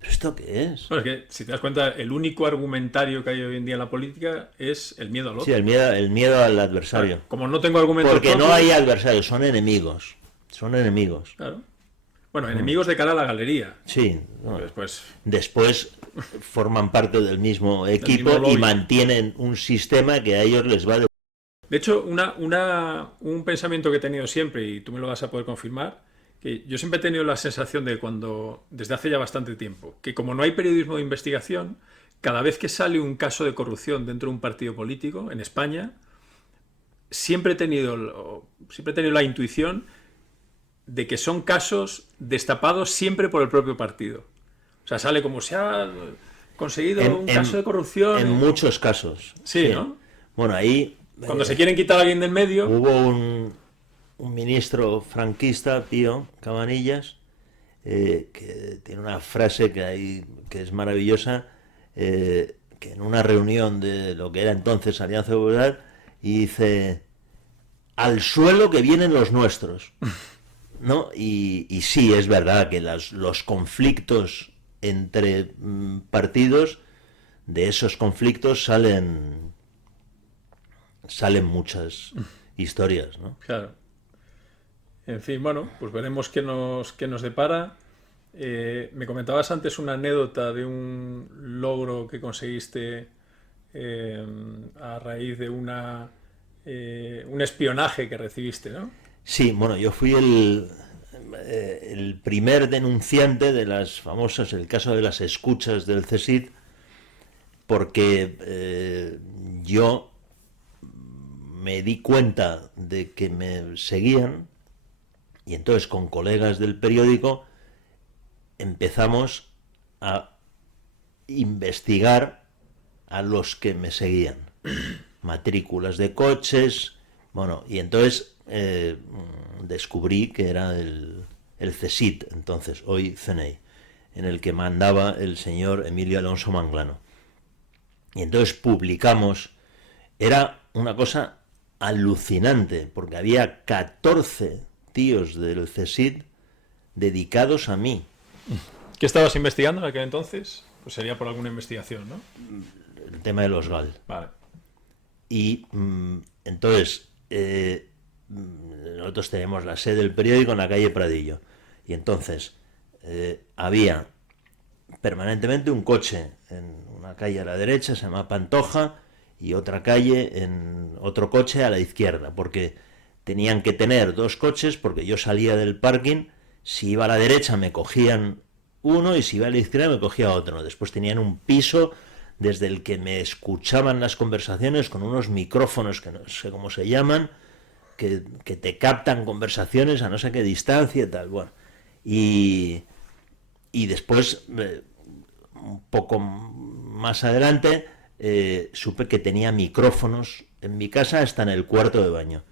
¿esto qué es? Bueno, es que si te das cuenta, el único argumentario que hay hoy en día en la política es el miedo al otro. Sí, el miedo al adversario. Claro, como no tengo argumentos porque no hay adversarios, son enemigos. Claro. Bueno, enemigos de cara a la galería. Sí. No. Después forman parte del mismo equipo y mantienen un sistema que a ellos les va de... De hecho, un pensamiento que he tenido siempre, y tú me lo vas a poder confirmar, que yo siempre he tenido la sensación de desde hace ya bastante tiempo, que como no hay periodismo de investigación, cada vez que sale un caso de corrupción dentro de un partido político en España, siempre he tenido la intuición de que son casos destapados siempre por el propio partido. O sea, sale como se ha conseguido un caso de corrupción. En muchos casos. Sí, ¿no? Bueno, ahí... Cuando se quieren quitar a alguien del medio... Hubo un ministro franquista, Pío Cabanillas, que tiene una frase que es maravillosa, que en una reunión de lo que era entonces Alianza Popular, y dice: al suelo que vienen los nuestros. ¿No? Y sí, es verdad que los conflictos entre partidos, de esos conflictos salen muchas historias, ¿no? Claro. En fin, bueno, pues veremos qué nos depara. Me comentabas antes una anécdota de un logro que conseguiste a raíz de un espionaje que recibiste, ¿no? Sí, bueno, yo fui el primer denunciante de las famosas, el caso de las escuchas del CSIC, porque yo me di cuenta de que me seguían, y entonces con colegas del periódico empezamos a investigar a los que me seguían, matrículas de coches, bueno, y entonces descubrí que era el CSIC, entonces, hoy CNI, en el que mandaba el señor Emilio Alonso Manglano. Y entonces publicamos, era una cosa alucinante, porque había 14 tíos del CSIC dedicados a mí. ¿Qué estabas investigando en aquel entonces? Pues sería por alguna investigación, ¿no? El tema de los GAL. Vale. Y entonces, nosotros tenemos la sede del periódico en la calle Pradillo. Y entonces había permanentemente un coche en una calle a la derecha, se llama Pantoja, y otra calle en otro coche a la izquierda, porque tenían que tener dos coches, porque yo salía del parking, si iba a la derecha me cogían uno y si iba a la izquierda me cogía otro. Después tenían un piso desde el que me escuchaban las conversaciones con unos micrófonos que no sé cómo se llaman, que te captan conversaciones a no sé qué distancia y tal. Bueno, y después, un poco más adelante, supe que tenía micrófonos en mi casa hasta en el cuarto de baño.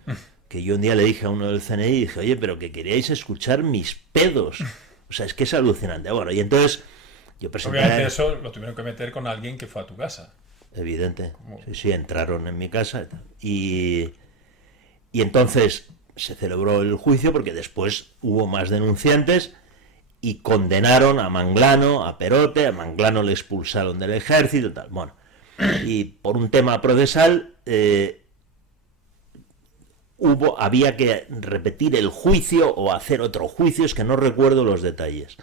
Que yo un día le dije a uno del CNI, y dije: oye, pero que queríais escuchar mis pedos. O sea, es que es alucinante. Bueno, y entonces yo presenté... Obviamente eso lo tuvieron que meter con alguien que fue a tu casa. Evidente. Sí, entraron en mi casa y entonces se celebró el juicio, porque después hubo más denunciantes y condenaron a Manglano, a Perote. A Manglano le expulsaron del ejército y tal. Bueno, y por un tema procesal había que repetir el juicio o hacer otro juicio, es que no recuerdo los detalles.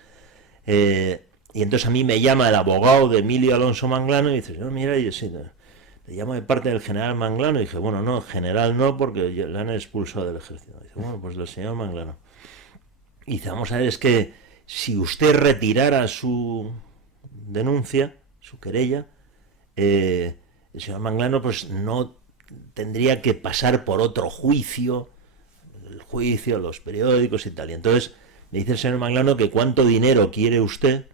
Y entonces a mí me llama el abogado de Emilio Alonso Manglano y dice: no, mira, yo sí, te llamo de parte del general Manglano. Y dije: bueno, no, general no, porque le han expulsado del ejército. Dice: bueno, pues del señor Manglano. Y dice: vamos a ver, es que si usted retirara su denuncia, su querella, el señor Manglano pues no tendría que pasar por otro juicio, el juicio, los periódicos y tal. Y entonces me dice el señor Manglano que cuánto dinero quiere usted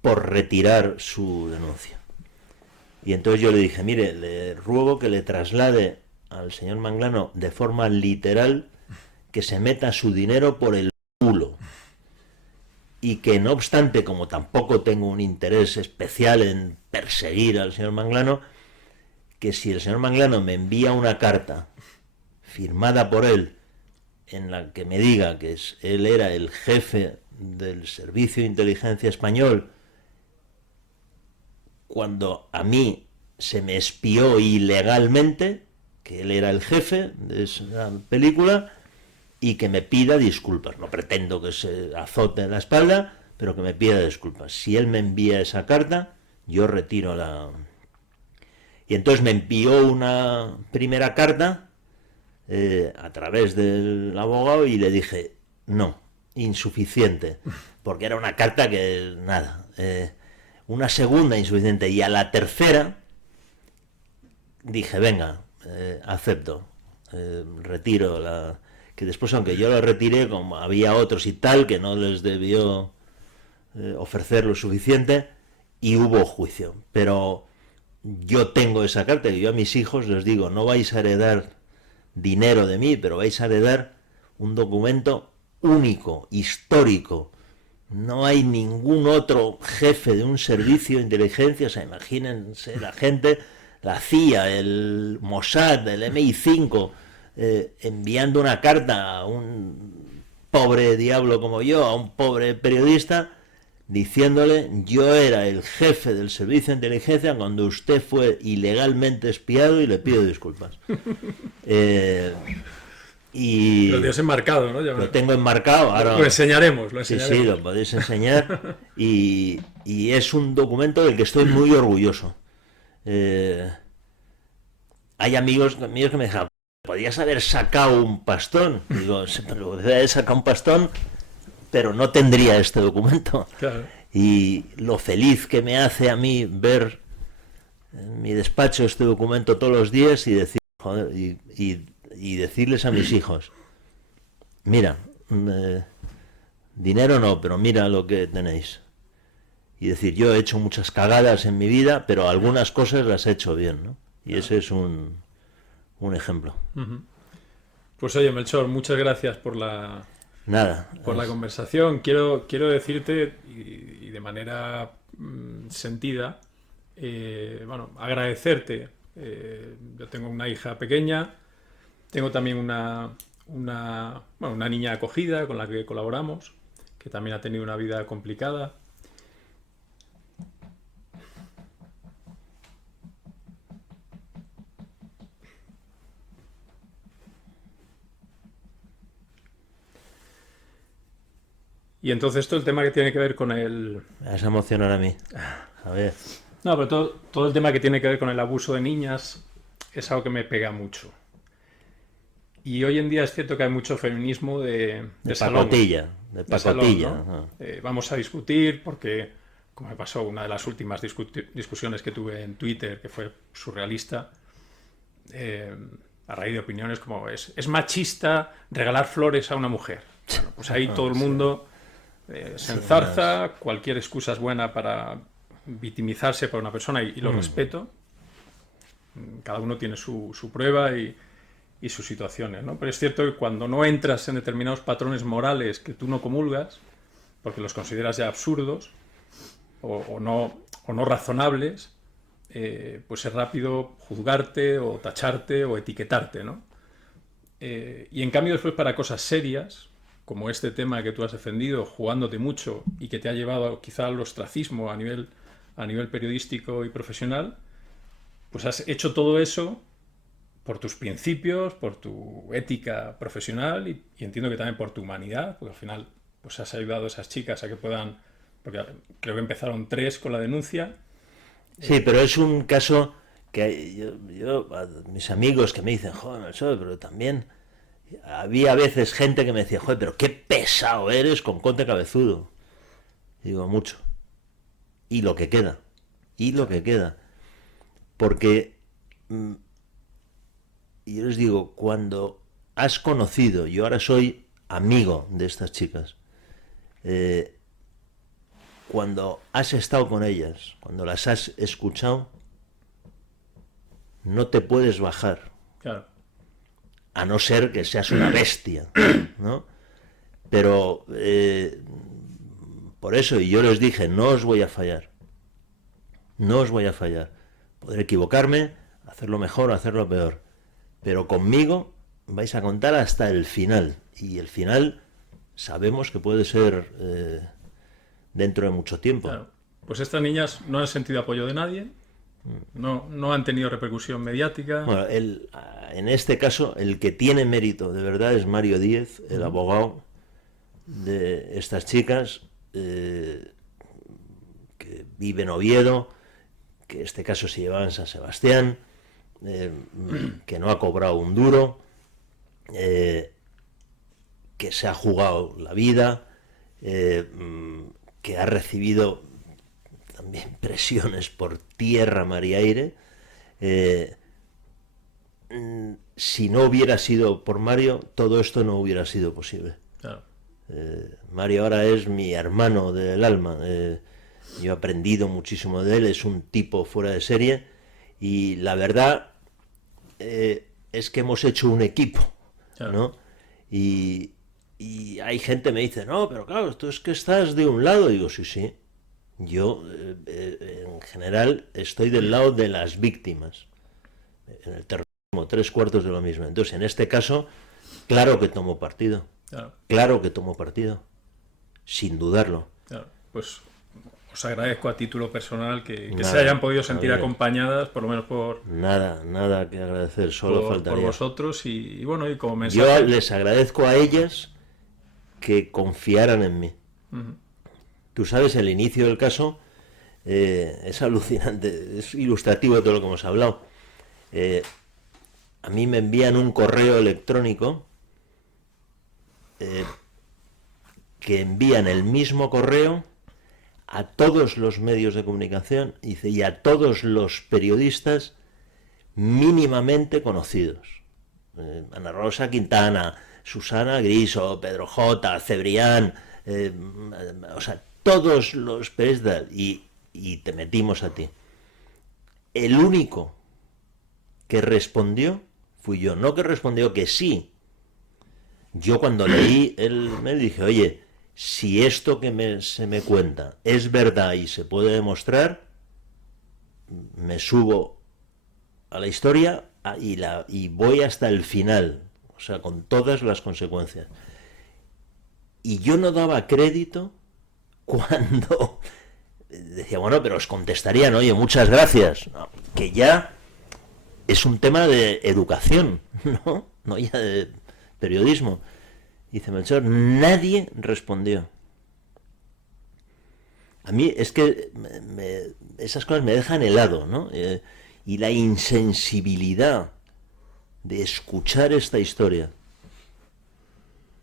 por retirar su denuncia. Y entonces yo le dije: mire, le ruego que le traslade al señor Manglano de forma literal que se meta su dinero por el culo. Y que no obstante, como tampoco tengo un interés especial en perseguir al señor Manglano, que si el señor Manglano me envía una carta firmada por él en la que me diga que él era el jefe del Servicio de Inteligencia Español, cuando a mí se me espió ilegalmente, que él era el jefe de esa película, y que me pida disculpas. No pretendo que se azote en la espalda, pero que me pida disculpas. Si él me envía esa carta, yo retiro la... Y entonces me envió una primera carta a través del abogado y le dije, no, insuficiente, porque era una carta que, nada, una segunda insuficiente, y a la tercera dije, venga, acepto, retiro la... Que después, aunque yo lo retiré, como había otros y tal, que no les debió ofrecer lo suficiente, y hubo juicio. Pero yo tengo esa carta, y yo a mis hijos les digo, no vais a heredar dinero de mí, pero vais a heredar un documento único, histórico. No hay ningún otro jefe de un servicio de inteligencia, o sea, imagínense la gente, la CIA, el Mossad, el MI5, enviando una carta a un pobre diablo como yo, a un pobre periodista, diciéndole, yo era el jefe del servicio de inteligencia cuando usted fue ilegalmente espiado y le pido disculpas. Y lo tienes enmarcado, ¿no? lo tengo enmarcado. Ahora, lo enseñaremos, lo enseñaremos. Sí, sí, lo podéis enseñar. Y es un documento del que estoy muy orgulloso. Hay amigos míos que me dijeron, podías haber sacado un pastón. Digo, pero podría haber sacado un pastón, pero no tendría este documento. Claro. Y lo feliz que me hace a mí ver en mi despacho este documento todos los días y decir, joder, y decirles a mis hijos, mira, dinero no, pero mira lo que tenéis. Y decir, yo he hecho muchas cagadas en mi vida, pero algunas cosas las he hecho bien, ¿no? Y ese es un ejemplo. Pues oye, Melchor, muchas gracias por la conversación. Quiero decirte, y de manera sentida, bueno, agradecerte. Yo tengo una hija pequeña, tengo también una niña acogida con la que colaboramos, que también ha tenido una vida complicada. Y entonces todo el tema que tiene que ver con el... Me vas a emocionar a mí. A ver. No, pero todo el tema que tiene que ver con el abuso de niñas es algo que me pega mucho. Y hoy en día es cierto que hay mucho feminismo de pacotilla. De pacotilla. Salón, ¿no? Vamos a discutir porque, como me pasó una de las últimas discusiones que tuve en Twitter, que fue surrealista, a raíz de opiniones como es machista regalar flores a una mujer. Bueno, pues ahí todo el mundo se enzarza, cualquier excusa es buena para victimizarse por una persona y lo respeto. Cada uno tiene su prueba y sus situaciones, ¿no? Pero es cierto que cuando no entras en determinados patrones morales que tú no comulgas, porque los consideras ya absurdos o no razonables, pues es rápido juzgarte o tacharte o etiquetarte, ¿no? Y en cambio después para cosas serias, como este tema que tú has defendido, jugándote mucho y que te ha llevado quizá al ostracismo a nivel periodístico y profesional, pues has hecho todo eso por tus principios, por tu ética profesional y entiendo que también por tu humanidad, porque al final pues has ayudado a esas chicas a que puedan, porque creo que empezaron 3 con la denuncia. Sí, pero es un caso que yo mis amigos que me dicen, joder, pero también había a veces gente que me decía, joder, pero qué pesado eres con Conte Cabezudo. Digo, mucho. Y lo que queda. Porque yo les digo, cuando has conocido, yo ahora soy amigo de estas chicas, cuando has estado con ellas, cuando las has escuchado, no te puedes bajar. Claro. A no ser que seas una bestia, ¿no? Pero por eso, y yo les dije, no os voy a fallar. Podré equivocarme, hacerlo mejor o hacerlo peor, pero conmigo vais a contar hasta el final, y el final sabemos que puede ser dentro de mucho tiempo. Claro. Pues estas niñas no han sentido apoyo de nadie, no han tenido repercusión mediática. Bueno, en este caso, el que tiene mérito de verdad es Mario Díez, el abogado de estas chicas, que vive en Oviedo, que este caso se llevaba en San Sebastián, que no ha cobrado un duro, que se ha jugado la vida, que ha recibido también presiones por tierra, mar y aire. Si no hubiera sido por Mario, todo esto no hubiera sido posible. Claro. Mario ahora es mi hermano del alma. Yo he aprendido muchísimo de él, es un tipo fuera de serie, y la verdad es que hemos hecho un equipo, Claro. ¿no? Y hay gente que me dice, no, pero claro, tú es que estás de un lado. Digo, sí, sí. Yo, en general, estoy del lado de las víctimas. En el terrorismo, 3/4 de lo mismo. Entonces, en este caso, claro que tomo partido. Claro. Claro que tomo partido. Sin dudarlo. Claro. Pues os agradezco a título personal que Nada, se hayan podido sentir Javier. acompañadas, por lo menos por Nada que agradecer, solo por faltaría. vosotros y bueno, y como Yo mensaje. les agradezco a ellas que confiaran en mí. Ujú. Tú sabes, el inicio del caso es alucinante, es ilustrativo de todo lo que hemos hablado. A mí me envían un correo electrónico que envían el mismo correo a todos los medios de comunicación y a todos los periodistas mínimamente conocidos. Ana Rosa Quintana, Susana Griso, Pedro J, Cebrián, o sea, todos los periodistas, y te metimos a ti. El único que respondió fui yo, no que respondió que sí. Yo cuando leí el mail dije, oye, si esto que se me cuenta es verdad y se puede demostrar, me subo a la historia y voy hasta el final, o sea, con todas las consecuencias. Y yo no daba crédito cuando decía, bueno, pero os contestarían, oye, muchas gracias, no, que ya es un tema de educación, no ya de periodismo. Dice Melchor, nadie respondió. A mí es que esas cosas me dejan helado, ¿no? Y la insensibilidad de escuchar esta historia.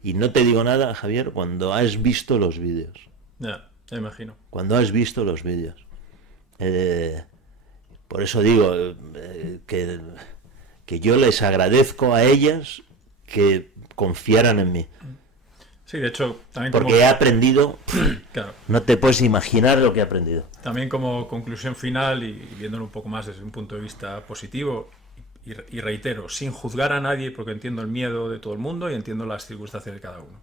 Y no te digo nada, Javier, cuando has visto los vídeos. Ya me imagino. Cuando has visto los vídeos. Por eso digo que yo les agradezco a ellas que confiaran en mí. Sí, de hecho, también Porque como, he aprendido, claro, no te puedes imaginar lo que he aprendido. también como conclusión final y viéndolo un poco más desde un punto de vista positivo, y reitero, sin juzgar a nadie, porque entiendo el miedo de todo el mundo y entiendo las circunstancias de cada uno,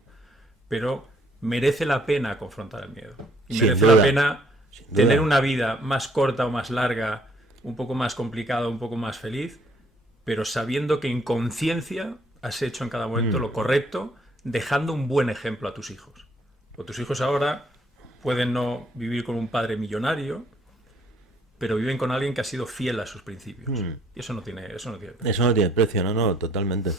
pero merece la pena confrontar el miedo. Y Sin merece duda, la pena sin duda. tener una vida más corta o más larga, un poco más complicada, un poco más feliz, pero sabiendo que en conciencia has hecho en cada momento lo correcto, dejando un buen ejemplo a tus hijos. O tus hijos ahora pueden no vivir con un padre millonario, pero viven con alguien que ha sido fiel a sus principios. Y eso no tiene precio. Eso no tiene precio, no, totalmente.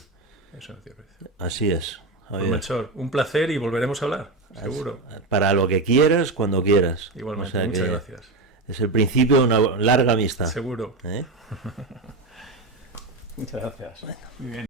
Eso no tiene precio. Así es, Pues, Javier. Melchor, un placer y volveremos a hablar, seguro. Para lo que quieras, cuando quieras. Igualmente, O sea muchas que gracias. Es el principio de una larga amistad. Seguro. ¿Eh? Muchas gracias. Muy bien.